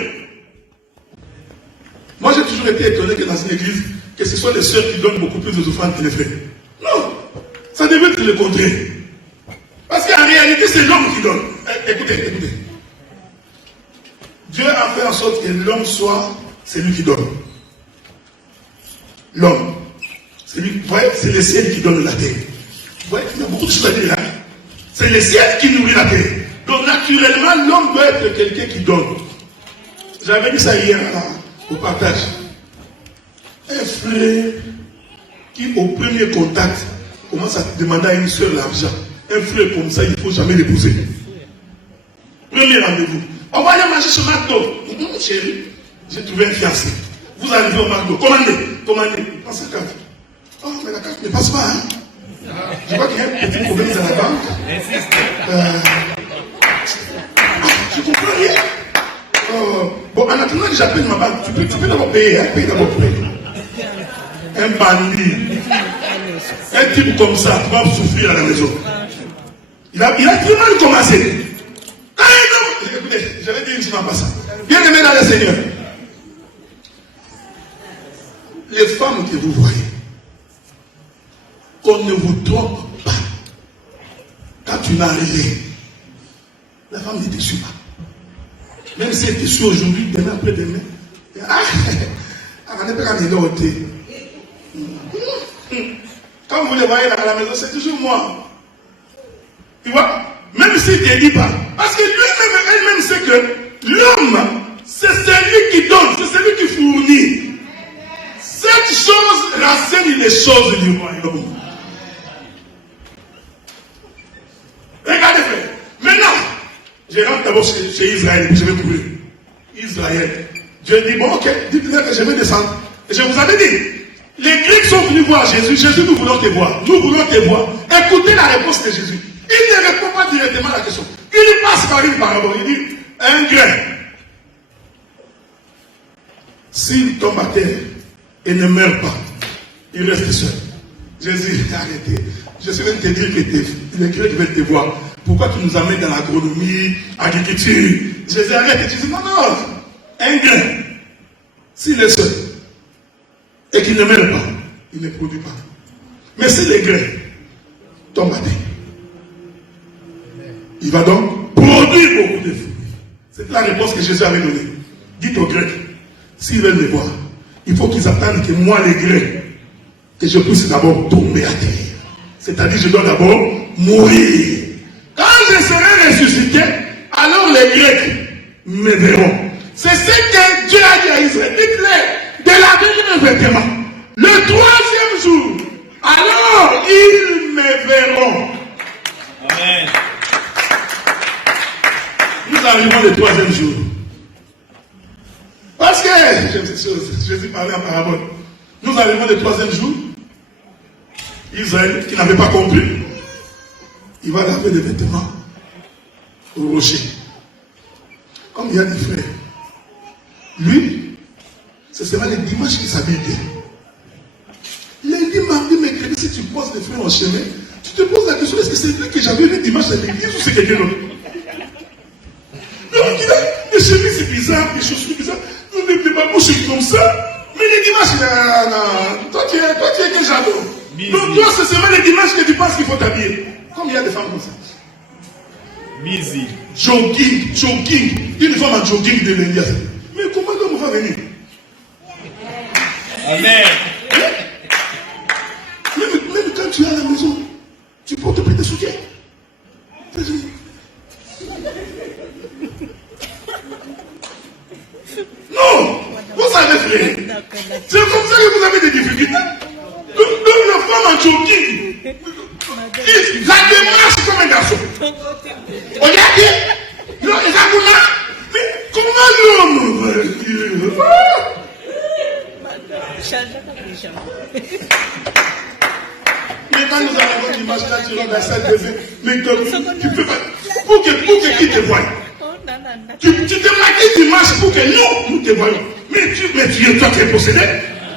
Moi j'ai toujours été étonné que dans une église, que ce soit les sœurs qui donnent beaucoup plus de offrandes que les frères. Non, ça devait être le contraire. Parce qu'en réalité, c'est l'homme qui donne. Écoutez. Dieu a fait en sorte que l'homme soit celui qui donne. L'homme. Vous voyez, c'est le ciel qui donne la terre. Vous voyez, il y a beaucoup de choses à dire là. C'est le ciel qui nourrit la terre. Donc naturellement, l'homme doit être quelqu'un qui donne. J'avais dit ça hier là, au partage. Un frère qui au premier contact commence à demander à une soeur l'argent. Un frère comme ça, il ne faut jamais l'épouser. Premier rendez-vous. On va aller manger chez McDo. Chérie, j'ai trouvé un fiancé. Vous arrivez au McDo. Commandez. Passe la carte. Oh, mais la carte ne passe pas. Hein? Je crois qu'il y a un petit problème dans la banque. Je comprends rien. Bon, en attendant que j'appelle ma banque, tu peux d'abord payer. Hein? Paye d'abord. Un bandit. Un type comme ça, tu vas souffrir à la maison. Il a très mal commencé. Écoutez, j'avais dit une chose en passant. Bien aimé dans le Seigneur. Les femmes que vous voyez, qu'on ne vous trompe pas. Quand tu n'as rien, la femme ne te suit pas. Même si elle te suit aujourd'hui, demain après-demain. Quand vous les voyez à la maison, c'est toujours moi. Tu vois? Même s'il ne te dit pas. Parce que lui-même, elle-même sait que l'homme, c'est celui qui donne, c'est celui qui fournit. Cette chose renseigne les choses du royaume. Regardez, frère. Maintenant, je rentre d'abord chez Israël et puis je vais trouver Israël. Dieu dit, bon, ok, dites-leur que je vais descendre. Et je vous avais dit, les Grecs sont venus voir Jésus. Jésus, nous voulons te voir. Nous voulons te voir. Écoutez la réponse de Jésus. Il ne répond pas directement à la question. Il passe par une parabole. Il dit, un grain, s'il tombe à terre et ne meurt pas, il reste seul. Jésus, arrêtez. Je suis venu te dire que les Grecs veulent te voir. Pourquoi tu nous amènes dans l'agronomie, agriculture? Jésus, arrête. Et tu dis, non, un grain, s'il est seul et qu'il ne meurt pas, il ne produit pas. Mais si les grains tombent à terre, il va donc produire beaucoup de fruits. C'est la réponse que Jésus avait donnée. Dites aux Grecs, s'ils veulent me voir, il faut qu'ils attendent que moi, les Grecs, que je puisse d'abord tomber à terre. C'est-à-dire, je dois d'abord mourir. Quand je serai ressuscité, alors les Grecs me verront. C'est ce que Dieu a dit à Israël. Dites-le, de laver les vêtements. Le 3e jour, alors ils me verront. Amen. Nous arrivons le 3e jour. Parce que, Jésus parlait en parabole. Nous arrivons le 3e jour. Israël, qui n'avait pas compris, il va laver les vêtements au rocher. Comme il y a des frères. Lui, c'est seulement les dimanches qui s'habille bien. Lundi, mardi, mercredi, si tu poses les frères en chemin, tu te poses la question, est-ce que c'est lui que j'avais le dimanche à l'église ou c'est quelqu'un d'autre? Les chemises c'est bizarre, les chaussures bizarres. Nous ne pas bouger comme ça. Mais les dimanches, non. Toi tu es quel jardin? Donc toi, c'est seulement les dimanches que tu penses qu'il faut t'habiller. Comme il y a des femmes comme ça. Busy. Jogging. Une femme en jogging de l'India. Mais comment l'homme va venir? Amen. Même quand tu es à la maison, tu portes plus de soutien. Non, vous savez frère. C'est comme ça que vous avez des difficultés. Donc la femme en jogging, la démarche comme un garçon. Regardez, mais comment l'homme va dire? Mais quand nous avons l'image là, tu rentres dans la salle de bain, mais tu peux pas, pour que qui te voie. Tu te maquilles dimanche pour que nous te voyons. Mais tu es toi qui es possédé.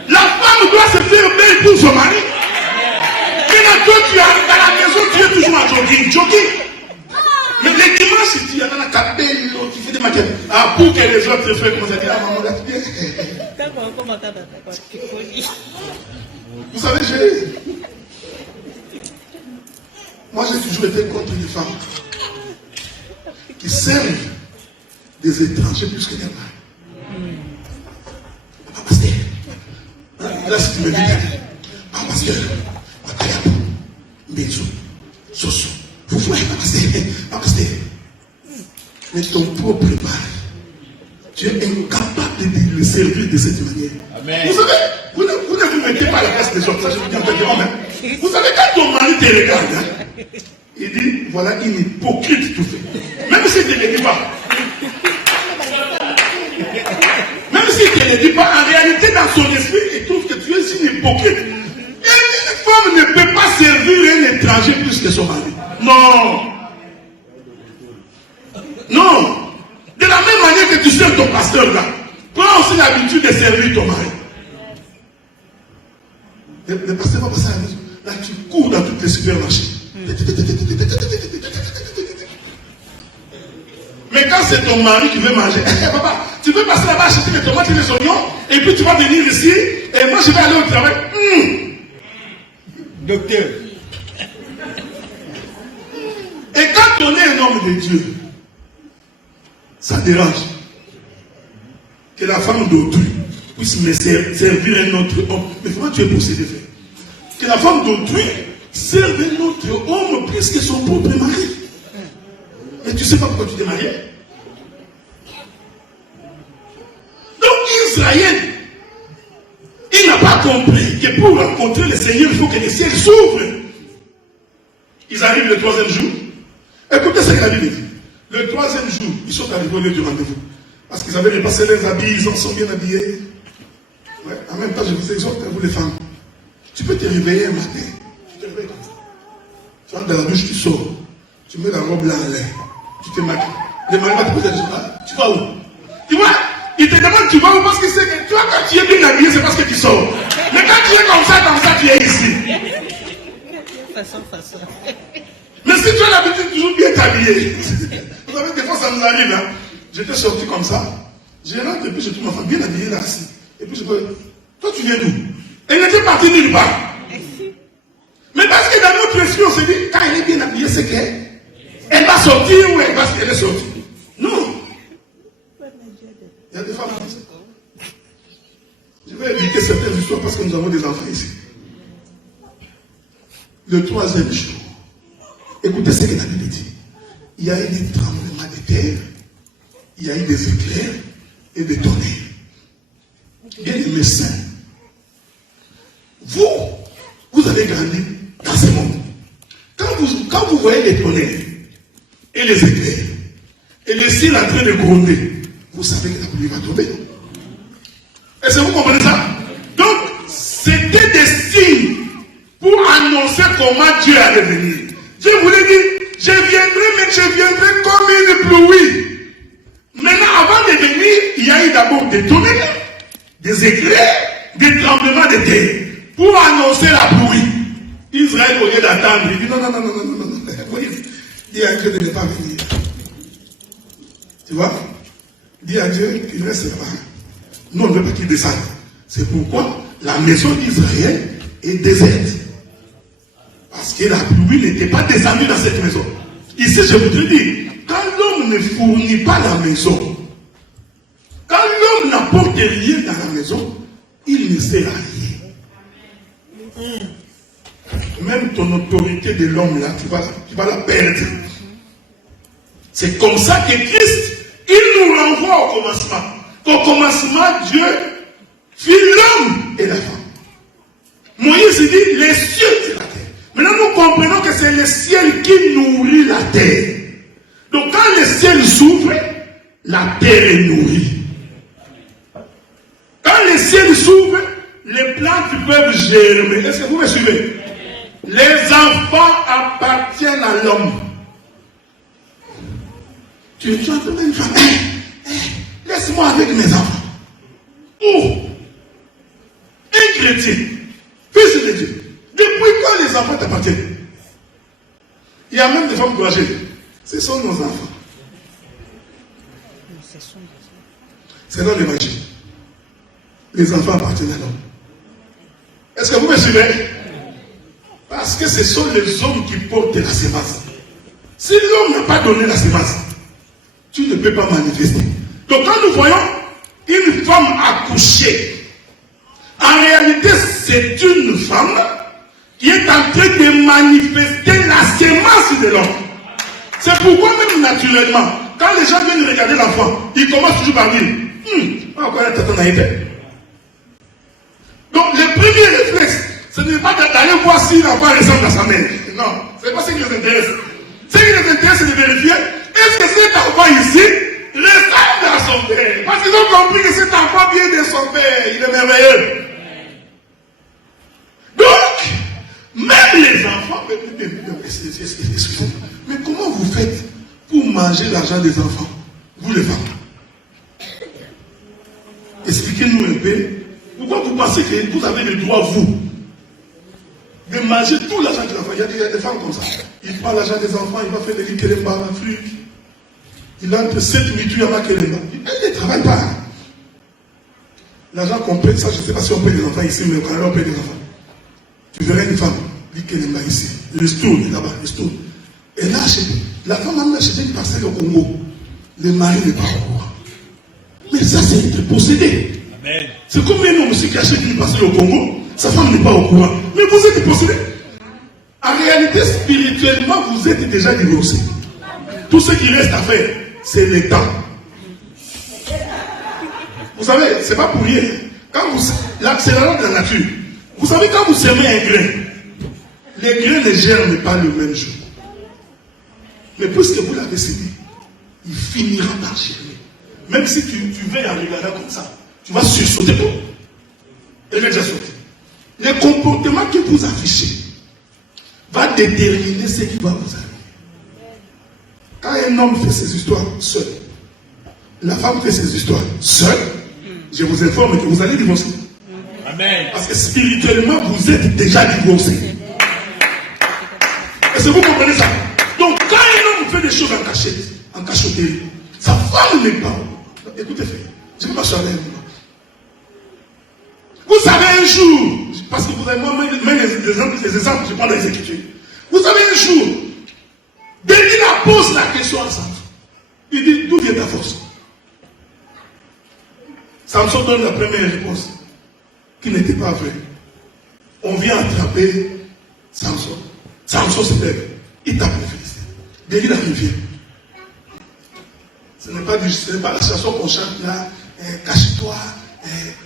La femme doit se faire belle pour son mari. Mais toi, tu es dans la maison, tu es toujours en jogging. Mais les dimanches, tu es dans la cabine, tu fais des maquillages. Ah, pour que les autres te fassent comme ça, ah, maman, là, tu viens. Vous savez, moi, j'ai toujours été contre les femmes qui servent des étrangers plus que des mâles. Pas pasteur. Là, si tu me dis, pas pasteur, pas taillable, bisou, soso. Vous voyez, pas pasteur. capable de le servir de cette manière. Amen. Vous savez, vous ne vous mettez pas à la place des autres. Ça, je vous dis en tant qu'homme. Vous savez, quand ton mari te regarde, hein, il dit, voilà une hypocrite tout fait. Même s'il ne te le dit pas. Même s'il ne te le dit pas, en réalité, dans son esprit, il trouve que tu es une hypocrite. Et une femme ne peut pas servir un étranger plus que son mari. Non. Non. De la même manière que tu sers ton pasteur là, prends aussi l'habitude de servir ton mari. Le pasteur va passer à la maison. Là, tu cours dans toutes les supermarchés. Mais quand c'est ton mari qui veut manger, papa, tu veux passer là-bas acheter des tomates et des oignons, et puis tu vas venir ici, et moi je vais aller au travail. Docteur. Et quand on est un homme de Dieu, ça dérange que la femme d'autrui puisse me servir un autre homme. Mais comment tu es possédé, frère? Que la femme d'autrui serve un autre homme plus que son propre mari. Mais tu ne sais pas pourquoi tu t'es marié. Donc Israël, il n'a pas compris que pour rencontrer le Seigneur, il faut que le ciel s'ouvre. Ils arrivent le 3e jour. Écoutez ce que la Bible dit. Le 3e jour, ils sont arrivés au lieu du rendez-vous. Parce qu'ils avaient dépassé leurs habits, ils en sont bien habillés. Ouais. En même temps, je vous exhorte à vous les femmes. Tu peux te réveiller un matin. Tu te réveilles comme ça. Tu rentres dans la douche, tu sors. Tu mets la robe là en l'air. Tu te maquilles. Les maris vont te poser des questions. Tu vas où? Tu vois? Il te demande tu vas où parce que c'est que toi quand tu es bien habillé, c'est parce que tu sors. Mais quand tu es comme ça, tu es ici. Façon. Mais si tu as l'habitude de toujours bien t'habiller, vous savez, des fois ça nous arrive, hein. J'étais sorti comme ça, je rentre et puis je trouve ma femme bien habillée là, assis. Et puis je dis, toi tu viens d'où? Elle n'était partie nulle part. Mais parce que dans notre esprit, on se dit, quand elle est bien habillée, c'est qu'elle va sortir ou parce qu'elle est sortie. Non. Il y a des femmes comme ça. Je vais éviter certaines histoires parce que nous avons des enfants ici. Le 3e jour, écoutez ce que la Bible dit. Il y a eu des tremblements de terre, il y a eu des éclairs et des tonnerres. Bien les médecins, vous avez grandi dans ce monde. Quand vous voyez les tonnerres et les éclairs et le ciel en train de gronder, vous savez que la pluie va tomber. Est-ce que vous comprenez ça? Donc, c'était des signes pour annoncer comment Dieu allait venir. Dieu voulait dire, je viendrai, mais je viendrai comme une pluie. Maintenant, avant de venir, il y a eu d'abord des tonnerres, des éclairs, des tremblements de terre, pour annoncer la pluie. Israël, au lieu d'attendre, il dit non. Dis à Dieu de ne pas venir. Tu vois? Dis à Dieu qu'il reste là-bas. Nous, on ne veut pas qu'il descende. C'est pourquoi la maison d'Israël est déserte. Parce que la pluie n'était pas descendue dans cette maison. Ici, je voudrais dire, quand l'homme ne fournit pas la maison, quand l'homme n'apporte rien dans la maison, il ne sert à rien. Même ton autorité de l'homme là, tu vas la perdre. C'est comme ça que Christ, il nous renvoie au commencement. Qu'au commencement, Dieu fit l'homme et la femme. Moïse dit, les cieux et la terre. Maintenant, nous comprenons que c'est le ciel qui nourrit la terre. Donc, quand le ciel s'ouvre, la terre est nourrie. Quand le ciel s'ouvre, les plantes peuvent germer. Est-ce que vous me suivez? Les enfants appartiennent à l'homme. Tu es en train de dire, laisse-moi avec mes enfants. Où? Un chrétien, fils de Dieu. Depuis quand les enfants t'appartiennent? Il y a même des femmes courageuses. Ce sont nos enfants. C'est dans l'évangile. Les enfants appartiennent à l'homme. Est-ce que vous me suivez? Parce que ce sont les hommes qui portent la sémence. Si l'homme n'a pas donné la sémence, tu ne peux pas manifester. Donc quand nous voyons une femme accouchée, en réalité c'est une femme qui est en train de manifester la sémence de l'homme. C'est pourquoi même naturellement, quand les gens viennent regarder l'enfant, ils commencent toujours par dire, On connaît Tata Naïté. Donc, le premier réflexe, ce n'est pas d'aller voir si l'enfant ressemble à sa mère. Non, ce n'est pas ce qui les intéresse. Ce qui les intéresse, c'est de vérifier est-ce que cet enfant ici ressemble à son père. Parce qu'ils ont compris que cet enfant vient de son père. Il est merveilleux. Donc, même les enfants, excusez-moi, mais comment vous faites pour manger l'argent des enfants, vous les femmes? Expliquez-nous un peu. Pourquoi vous pensez que vous avez le droit, vous, de manger tout l'argent des enfants? Il y a des femmes comme ça. Il prend l'argent des enfants, il va faire des Kelemba, un truc. Il a entre 7 minutes à Kelemba. Il ne travaille pas. L'argent qu'on paie, ça, je ne sais pas si on paie des enfants ici, mais au Canada, on paie des enfants. Tu verrais une femme, dit Kelemba ici. Le stone, là-bas, le stone. Elle a acheté. La femme a acheté une parcelle au Congo. Le mari n'est pas au courant. Mais ça, c'est être possédé. Amen. C'est comme un homme aussi qui achète une parcelle au Congo. Sa femme n'est pas au courant. Mais vous êtes possédé. En réalité, spirituellement, vous êtes déjà divorcé. Tout ce qui reste à faire, c'est le temps. Vous savez, c'est pas pour rien. C'est la loi de la nature. Vous savez, quand vous semez un grain, les grains ne germent pas le même jour. Mais puisque vous l'avez semé, il finira par germer. Même si tu veilles en regardant comme ça, tu vas sursauter tout. Elle est déjà sauté. Le comportement que vous affichez va déterminer ce qui va vous arriver. Quand un homme fait ses histoires seul, la femme fait ses histoires seule, je vous informe que vous allez divorcer. Amen. Parce que spirituellement, vous êtes déjà divorcé. Est-ce que vous comprenez ça? Donc, quand un homme fait des choses en cachette, en cachotterie, sa femme n'est pas. Écoutez, frère, je ne vais pas charler avec moi. Vous savez un jour, parce que vous avez moi même les exemples, je prends dans les Écritures. Vous savez un jour, Delilah pose la question à Samson. Il dit, d'où vient ta force? Samson donne la première réponse, qui n'était pas vraie. On vient attraper Samson. Samson se lève, il tape les Philistins. Delilah revient. Ce n'est pas la chanson qu'on chante là, cache-toi,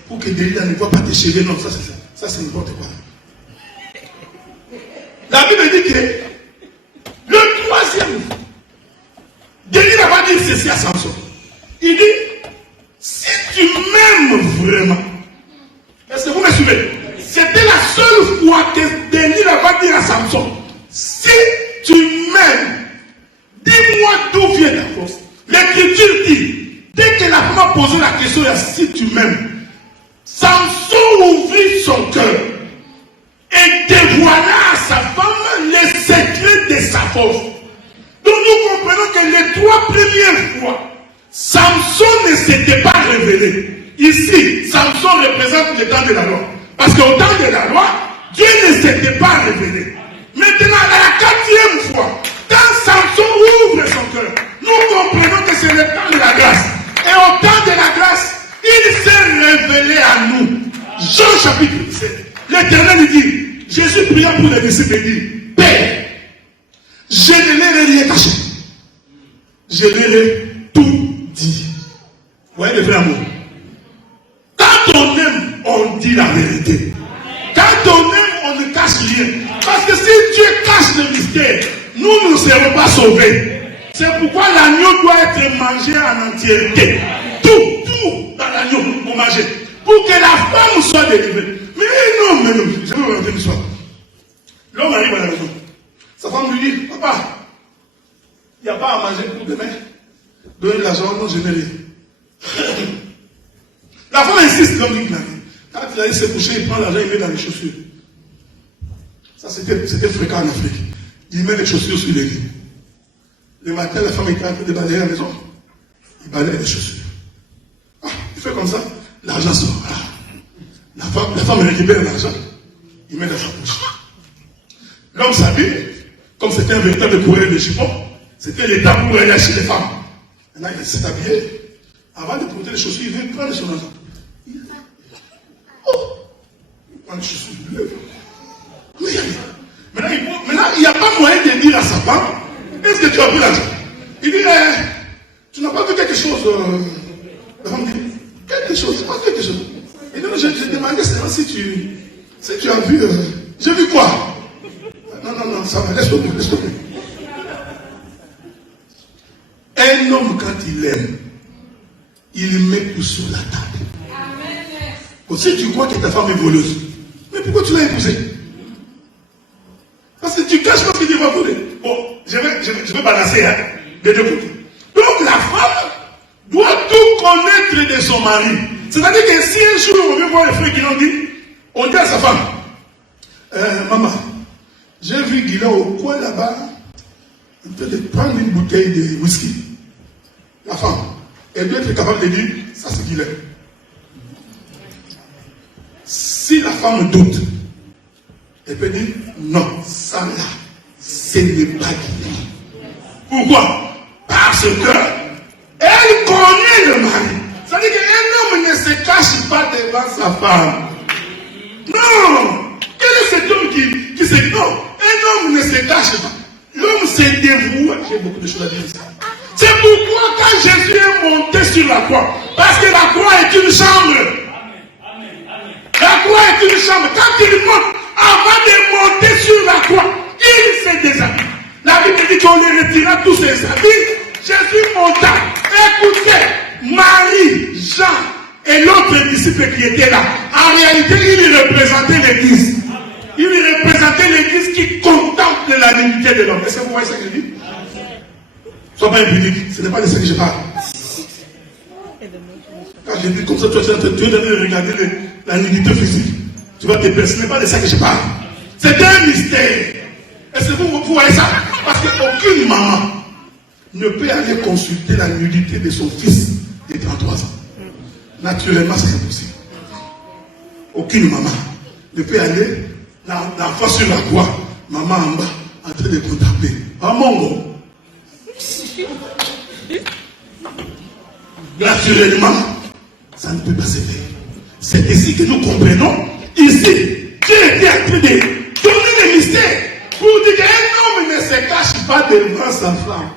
pour que Delilah ne voit pas tes cheveux. Non, ça c'est ça. Ça c'est n'importe quoi. La Bible dit que le troisième, Delilah va dire ceci à Samson. Il dit, si tu m'aimes vraiment, est-ce que vous me suivez? C'était la seule fois que Delilah va dire à Samson, si tu m'aimes, dis-moi d'où vient ta force. L'Écriture dit, dès que la femme a posé la question, si tu m'aimes, Samson ouvrit son cœur et dévoila à sa femme les secrets de sa force. Donc nous comprenons que les 3 premières fois, Samson ne s'était pas révélé. Ici, Samson représente le temps de la loi. Parce qu'au temps de la loi, Dieu ne s'était pas révélé. Maintenant, à la 4e fois, quand Samson ouvre son cœur, nous comprenons que c'est le temps de la grâce. Et au temps de la grâce, il s'est révélé à nous. Jean chapitre 17. L'Éternel dit, Jésus pria pour les disciples et dit, Père, je ne l'ai rien caché. Je l'ai tout dit. Vous voyez les vrais amours. Quand on aime, on dit la vérité. Quand on aime, on ne cache rien. Parce que si Dieu cache le mystère, nous ne serons pas sauvés. C'est pourquoi l'agneau doit être mangé en entièreté. Tout dans l'agneau pour manger. Pour que la femme soit délivrée. Mais non, je vais vous raconter l'histoire. L'homme arrive à la maison. Sa femme lui dit, papa, il n'y a pas à manger pour demain. Donne l'argent, non, je n'ai rien. La femme insiste, l'homme dit, quand il allait se coucher, il prend l'argent, il met dans les chaussures. Ça, c'était fréquent en Afrique. Il met les chaussures sur les lits. Le matin, la femme était en train de balayer la maison. Il balaye les chaussures. Ah, il fait comme ça. L'argent sort. Ah. La femme récupère l'argent. Il met dans sa poche. L'homme s'habille. Comme c'était un véritable courrier de jupon, c'était l'état pour aller acheter les femmes. Maintenant, il s'est habillé. Avant de porter les chaussures, il veut prendre son argent. Oh! Il prend les chaussures, il lève. Maintenant, il n'y a pas moyen de dire à sa femme, est-ce que tu as pris l'argent? Il dit, tu n'as pas vu quelque chose? La femme dit, quelque chose, pas quelque chose. Et donc je demandais seulement si tu as vu. J'ai vu quoi? Non, ça va, laisse tomber. Un homme, quand il aime, il met tout sur la table. Bon, si tu crois que ta femme est voleuse, mais pourquoi tu l'as épousée? Parce que tu caches pas ce que tu vas voler. Bon, je vais balancer hein, des deux côtés. Donc la femme doit tout connaître de son mari. C'est-à-dire que si un jour on veut voir les frères qui l'ont dit, on dit à sa femme, maman, j'ai vu Guilain au coin là-bas, en train de prendre une bouteille de whisky. La femme, elle doit être capable de dire, ça c'est Guilain. Si la femme doute, elle peut dire, non, ça là, ce n'est pas Guilain. Pourquoi? Parce que elle connaît le mari. C'est-à-dire qu'un homme ne se cache pas devant sa femme. Non! Quel est cet homme qui se... Non! Un homme ne se cache pas. L'homme se dévoue. J'ai beaucoup de choses à dire ici. C'est pourquoi quand Jésus est monté sur la croix, parce que la croix est une chambre. La croix est une chambre. Quand il monte, avant de monter sur la croix, il s'est déshabillé. La Bible dit qu'on lui retira tous ses habits. Jésus monta. Écoutez, Marie, Jean et l'autre disciple qui était là. En réalité, il représentait l'Église. Il représentait l'Église qui contemple la dignité de l'homme. Est-ce que vous voyez ce que je dis? Sois pas impudique. Ce n'est pas de ça que je parle. Quand je dis comme ça, tu es en train de regarder la nudité physique. Tu vas te perdre. Ce n'est pas de ça que je parle. C'est un mystère. Est-ce que vous voyez ça? Parce qu'aucune maman ne peut aller consulter la nudité de son fils de 33 ans. Naturellement, c'est impossible. Aucune maman ne peut aller l'enfant sur la croix, maman en bas, en train de contempler. Maman, naturellement, ça ne peut pas se faire. C'est ici que nous comprenons. Ici, Dieu était en train de donner les mystères pour dire qu'un homme ne se cache pas devant sa femme.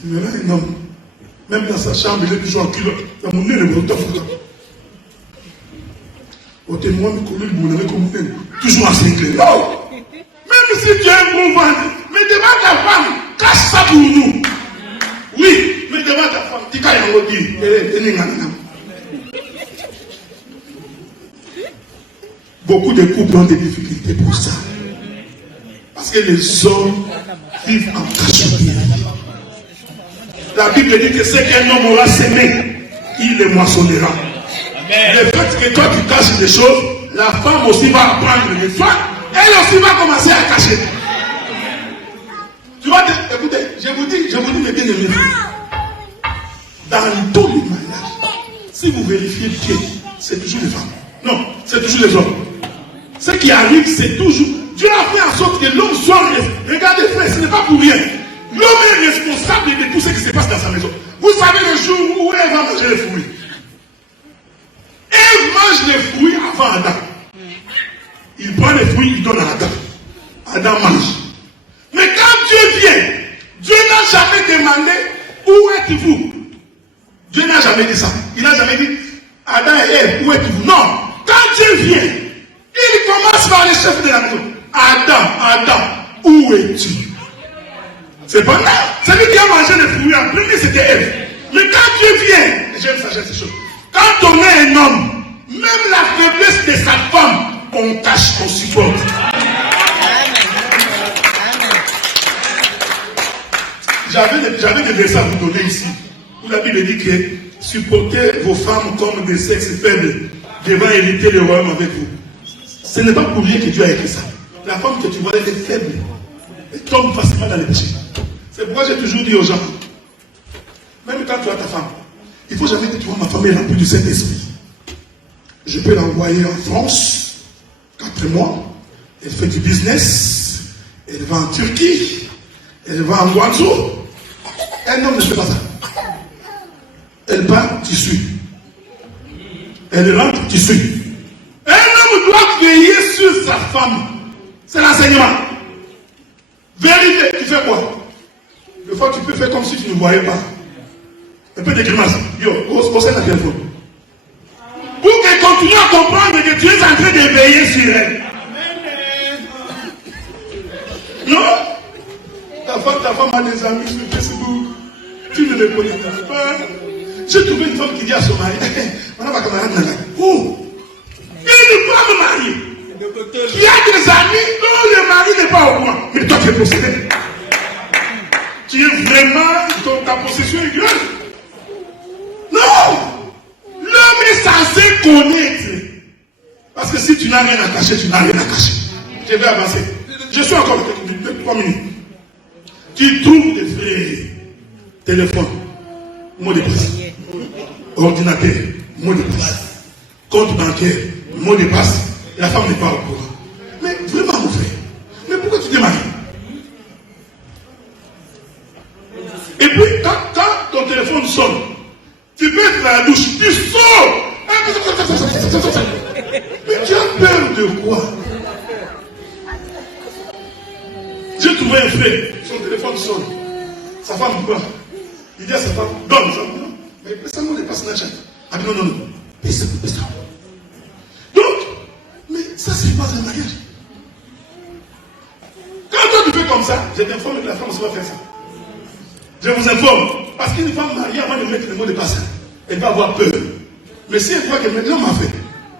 Tu verras un homme, même dans sa chambre, il est toujours en culotte. Il a mon nez, le breton. Au témoin, toujours en cinglé. Non! Même si tu es un bon ventre, mais devant ta femme, cache ça pour nous. Oui, mais devant ta femme, tu caches un rôti. Beaucoup de couples ont des difficultés pour ça. Parce que les hommes vivent en cachette. La Bible dit que ce qu'un homme aura semé, il les moissonnera. Amen. Le fait que toi tu caches des choses, la femme aussi va apprendre de toi, elle aussi va commencer à cacher. Tu vois, écoutez, je vous dis mes bien-aimés, dans tous les mariages, si vous vérifiez bien, c'est toujours les femmes. Non, c'est toujours les hommes. Ce qui arrive, c'est toujours. Dieu a fait en sorte que l'homme soit. Regardez, frère, ce n'est pas pour rien. L'homme est responsable de tout ce qui se passe dans sa maison. Vous savez le jour où elle va manger les fruits. Elle mange les fruits avant Adam. Il prend les fruits, il donne à Adam. Adam mange. Mais quand Dieu vient, Dieu n'a jamais demandé où êtes-vous. Dieu n'a jamais dit ça. Il n'a jamais dit Adam et Ève, où êtes-vous? Non. Quand Dieu vient, il commence par le chef de la maison. Adam, où es-tu? Cependant, celui qui a mangé les fruits en premier, c'était Ève. Mais quand Dieu vient, j'aime ça, j'aime ces choses. Quand on est un homme, même la faiblesse de sa femme, on cache, on supporte. J'avais des versets à vous donner ici, où la Bible dit que supportez vos femmes comme des sexes faibles, devant hériter le royaume avec vous. Ce n'est pas pour rien que Dieu a écrit ça. La femme que tu vois, elle est faible. Elle tombe facilement dans les péchés. C'est pourquoi j'ai toujours dit aux gens, même quand tu as ta femme, il ne faut jamais que tu vois ma femme est remplie du Saint-Esprit. Je peux l'envoyer en France, 4 mois, elle fait du business, elle va en Turquie, elle va en Guangzhou. Un homme ne fait pas ça. Elle part, tu suis. Elle rentre, tu suis. Un homme doit veiller sur sa femme. C'est l'enseignement. Vérité, tu fais quoi? Des fois, tu peux faire comme si tu ne voyais pas. Un peu de grimace. Yo, conseille la téléphone. Pour qu'elle continue à comprendre que tu es en train de veiller sur elle. Non? Ta femme a des amis sur Facebook. Tu ne les connais pas. J'ai trouvé une femme qui dit à son mari, oh, il ne peut pas me marier. Tu as des amis dont le mari n'est pas au courant. Mais toi tu es possédé. Tu es vraiment, ta possession est grande. Non! L'homme est censé connaître. Parce que si tu n'as rien à cacher, tu n'as rien à cacher. Je vais avancer. Je suis encore 3 minutes. Tu trouves des vrais téléphones, mot de passe, ordinateur, mot de passe, compte bancaire, mot de passe, la femme n'est pas au courant. Mais vraiment, mon frère, mais pourquoi tu t'es marié? Et puis, quand ton téléphone sonne, tu peux être dans la douche, tu sors. Mais tu as peur de quoi? J'ai trouvé un frère, son téléphone sonne. Sa femme quoi? Il dit à sa femme, donne ça. Mais ça ne dépasse Snapchat. Ah non, non, non. Passe ça. Donc, mais ça c'est pas un mariage. Quand toi tu fais comme ça, je t'informe que la femme ne va faire ça. Je vous informe. Parce qu'une femme mariée, avant de mettre le mot de passe, elle va avoir peur. Mais si elle voit que maintenant m'a fait,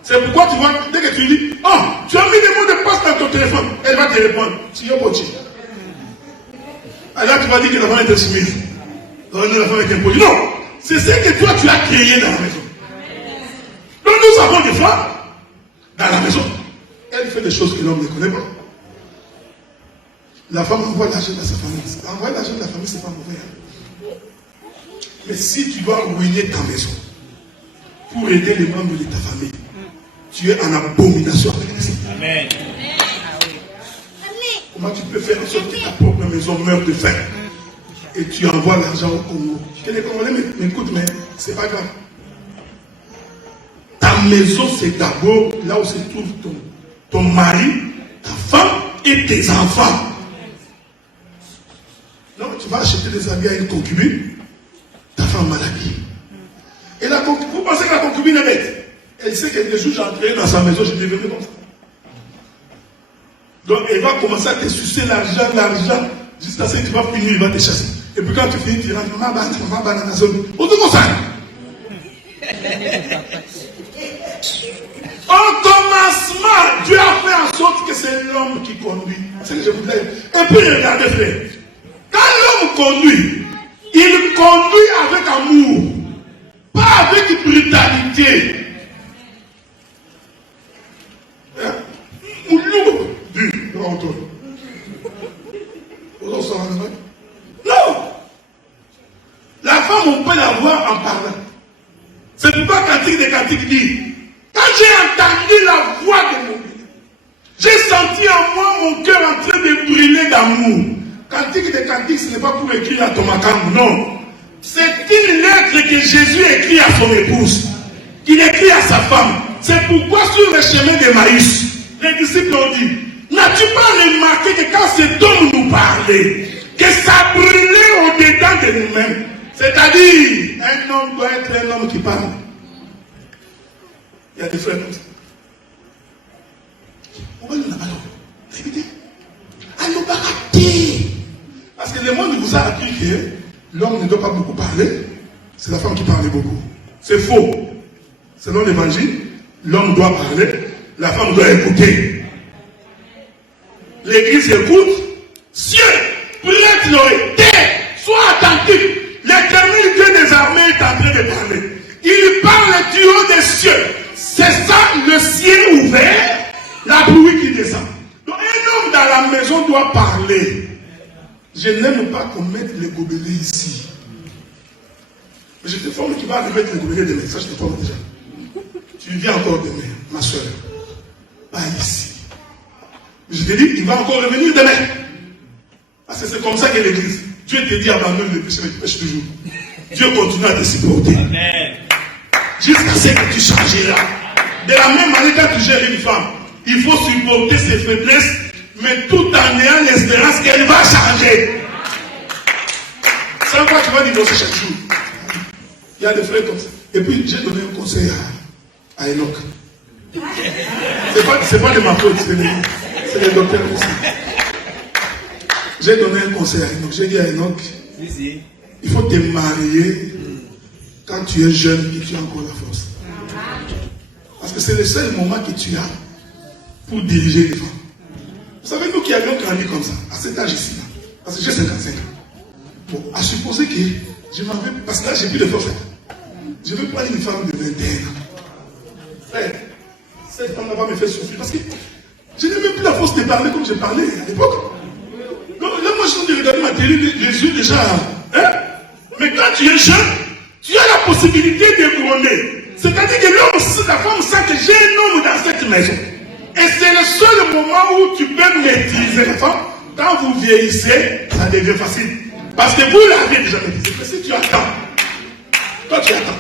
c'est pourquoi tu vois, dès que tu dis, oh, tu as mis le mot de passe dans ton téléphone, elle va te répondre. Tu es beau. Alors tu vas dire que la femme est soumise. La femme est imposée. Non, c'est ce que toi tu as créé dans la maison. Donc nous avons des femmes dans la maison. Elle fait des choses que l'homme ne connaît pas. La femme envoie l'argent à sa famille. Envoyer l'argent à la famille, c'est pas mauvais. Mais si tu dois ruiner ta maison pour aider les membres de ta famille, tu es en abomination avec les gens. Amen. Comment tu peux faire en sorte que ta propre maison meure de faim et tu envoies l'argent au Congo? Que les Congolais m'écoutent, mais c'est pas grave. Ta maison, c'est d'abord là où se trouve ton mari, ta femme et tes enfants. Non, tu vas acheter des habits à une concubine, ta femme mal habillée. Et vous pensez que la concubine est bête? Elle sait que les jours j'entrerai dans sa maison, je deviendrai comme ça. Donc elle va commencer à te sucer l'argent, jusqu'à ce que tu vas finir, il va te chasser. Et puis quand tu finis, tu rentres, maman, dans la zone. On te ça. Au commencement, Dieu a fait en sorte que c'est l'homme qui conduit. C'est ce que je voudrais. Et puis regardez, frère. Quand l'homme conduit, il conduit avec amour, pas avec brutalité. Non. La femme, on peut la voir en parlant. C'est pourquoi Cantique des Cantiques dit, quand j'ai entendu la voix de mon Dieu, j'ai senti en moi mon cœur en train de brûler d'amour. Cantique des Cantiques, ce n'est pas pour écrire à Thomas Camp, non. C'est une lettre que Jésus écrit à son épouse, qu'il écrit à sa femme. C'est pourquoi sur le chemin d'Emmaüs, les disciples ont dit, n'as-tu pas remarqué que quand cet homme nous parlait, que ça brûlait au-dedans de nous-mêmes? C'est-à-dire, un homme doit être un homme qui parle. Il y a des frères comme ça. On va nous la parole. Écoutez. Allons barater. Parce que le monde vous a appris que l'homme ne doit pas beaucoup parler. C'est la femme qui parle beaucoup. C'est faux. Selon l'évangile, l'homme doit parler, la femme doit écouter. L'église écoute. Cieux, prête l'oreille, terre, sois attentif. L'éternel Dieu des armées est en train de parler. Il parle du haut des cieux. C'est ça, le ciel ouvert, la pluie qui descend. Donc un homme dans la maison doit parler. Je n'aime pas qu'on mette les gobelets ici. Mais je te forme qu'il va aller mettre les gobelets demain. Ça, je te forme déjà. Tu viens encore demain, ma soeur. Pas ici. Mais je te dis, il va encore revenir demain. Parce que c'est comme ça que l'église. Dieu te dit abandonne le péché, mais tu pêches toujours. Dieu continue à te supporter. Amen. Jusqu'à ce que tu changeras. De la même manière, quand tu gères une femme, il faut supporter ses faiblesses, mais tout en ayant l'espérance qu'elle va changer. Sans quoi tu vas divorcer chaque jour. y a des frères comme ça. Et puis j'ai donné un conseil à Enoch. C'est pas de ma faute, c'est les docteurs aussi. J'ai donné un conseil à Enoch. J'ai dit à Enoch, il faut te marier quand tu es jeune et tu as encore la force. Parce que c'est le seul moment que tu as pour diriger les femmes. Vous savez, nous qui avions grandi comme ça, à cet âge ici, là, parce que j'ai 55 ans. Bon, à supposer que je m'en vais, parce que là j'ai plus de force. Je veux prendre une femme de 21 ans. Frère, cette femme va me faire souffrir parce que je n'ai même plus la force de parler comme je parlais à l'époque. Donc là, moi, je suis en train de regarder ma télé, les yeux déjà. Hein? Mais quand tu es jeune, tu as la possibilité de gronder. C'est-à-dire que l'homme, la femme sent que j'ai un homme dans cette maison. Et c'est le seul moment où tu peux maîtriser la femme. Quand vous vieillissez, ça devient facile. Parce que vous l'avez déjà maîtrisé. Mais si tu attends, toi tu attends.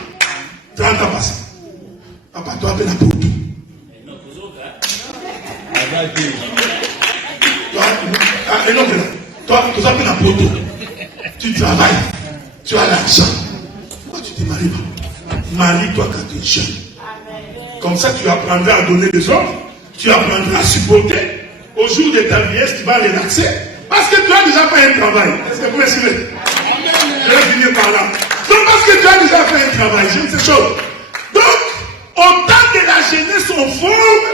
30 ans passent. Papa, toi, tu as pour tout. Toi, tu as pour tout. Tu travailles. Tu as l'argent. Pourquoi tu te maries pas? Marie-toi quand tu es jeune. Comme ça, tu apprendras à donner des ordres. Tu apprendras à supporter. Au jour de ta vieillesse, tu vas relaxer. Parce que tu as déjà fait un travail. Est-ce que vous me suivez? Je vais finir par là. Donc, parce que tu as déjà fait un travail, j'aime ces choses. Donc, au temps de la jeunesse, on forme.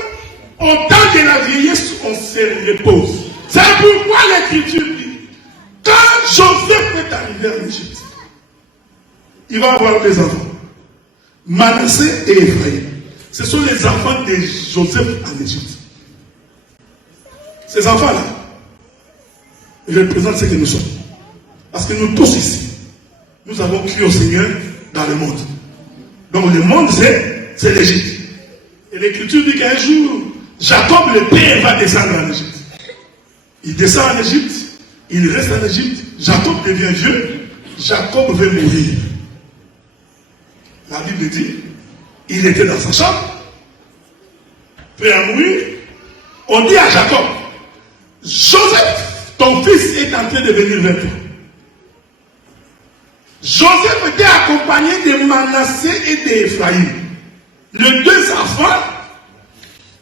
Au temps de la vieillesse, on se repose. C'est pourquoi l'Écriture dit, quand Joseph est arrivé en Égypte, il va avoir des enfants. Manassé et Ephraïm. Ce sont les enfants de Joseph en Égypte. Ces enfants-là représentent ce que nous sommes. Parce que nous tous ici, nous avons cru au Seigneur dans le monde. Donc le monde, c'est l'Égypte. Et l'Écriture dit qu'un jour, Jacob, le père, va descendre en Égypte. Il descend en Égypte, il reste en Égypte, Jacob devient vieux, Jacob veut mourir. La Bible dit, il était dans sa chambre, prêt à mourir. On dit à Jacob, Joseph, ton fils est en train de venir vers toi. Joseph était accompagné de Manassé et d'Ephraïm, les deux enfants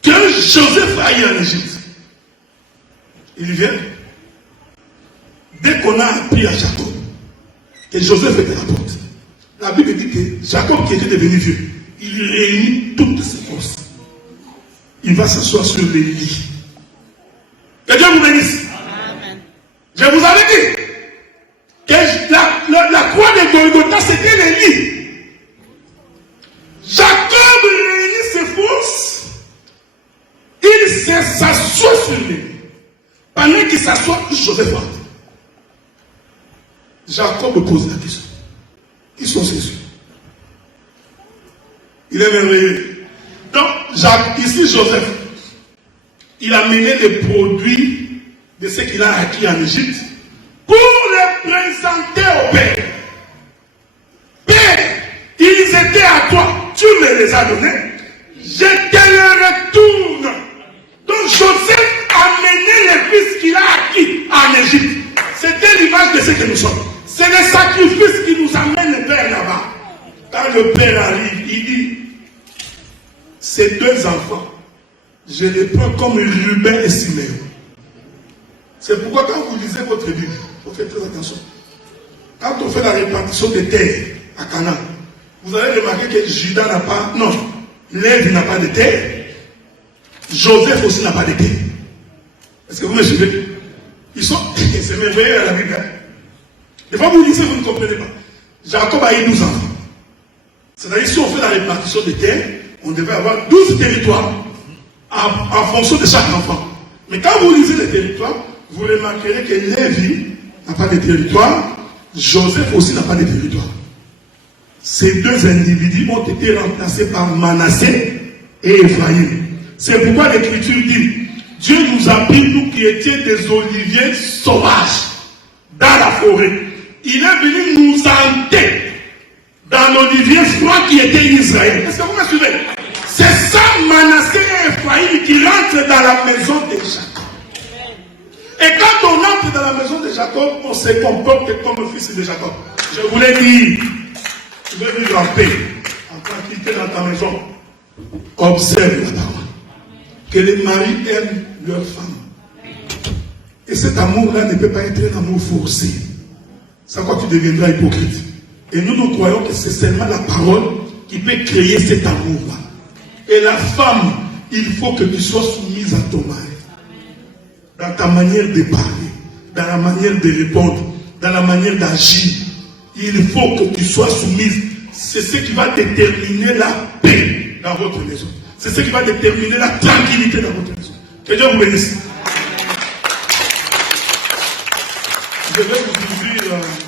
que Joseph a eu en Égypte. Il vient. Dès qu'on a appris à Jacob que Joseph était à la porte, la Bible dit que Jacob, qui était devenu vieux, il réunit toutes ses forces. Il va s'asseoir sur les lits. Que Dieu vous bénisse. Amen. Je vous avais dit que la croix de Golgotha, c'était les lits. Jacob réunit ses forces. Il s'assoit sur les lits. Pendant qu'il s'assoit, Joseph entre. Jacob pose la question. Qui sont ces yeux? Il est merveilleux. Donc, ici, Joseph, il a mené les produits de ce qu'il a acquis en Égypte pour les présenter au Père. Père, ils étaient à toi, tu me les as donnés, je te les retourne. Donc, Joseph a mené les fils qu'il a acquis en Égypte. C'était l'image de ce que nous sommes. C'est le sacrifice qui nous amène le Père là-bas. Quand le Père arrive, il dit, ces deux enfants, je les prends comme Ruben et Siméon. C'est pourquoi quand vous lisez votre Bible, il faut faire très attention. Quand on fait la répartition des terres à Canaan, vous allez remarquer que Judas n'a pas, non, Lévi n'a pas de terre, Joseph aussi n'a pas de terre. Est-ce que vous me suivez? Ils sont, c'est merveilleux à la Bible. Des fois vous lisez, vous ne comprenez pas. Jacob a eu 12 enfants. C'est-à-dire, si on fait la répartition des terres, on devait avoir 12 territoires en fonction de chaque enfant. Mais quand vous lisez les territoires, vous remarquerez que Lévi n'a pas de territoire, Joseph aussi n'a pas de territoire. Ces deux individus ont été remplacés par Manassé et Ephraïm. C'est pourquoi l'Écriture dit, Dieu nous a pris, nous qui étions des oliviers sauvages, dans la forêt. Il est venu nous hanter dans l'olivier froid qui était Israël. Est-ce que vous me suivez? C'est ça, Manassé et Ephraïm, qui rentrent dans la maison de Jacob. Et quand on entre dans la maison de Jacob, on se comporte comme le fils de Jacob. Je vous l'ai dit, tu veux vivre en paix, en tranquillité dans ta maison. Observe la parole. Que les maris aiment leur femme. Et cet amour-là ne peut pas être un amour forcé. C'est quoi tu deviendras hypocrite. Et nous croyons que c'est seulement la parole qui peut créer cet amour-là. Et la femme, il faut que tu sois soumise à ton mari. Dans ta manière de parler, dans la manière de répondre, dans la manière d'agir. Il faut que tu sois soumise. C'est ce qui va déterminer la paix dans votre maison. C'est ce qui va déterminer la tranquillité dans votre maison. Que Dieu vous bénisse. Je vais vous ouvrir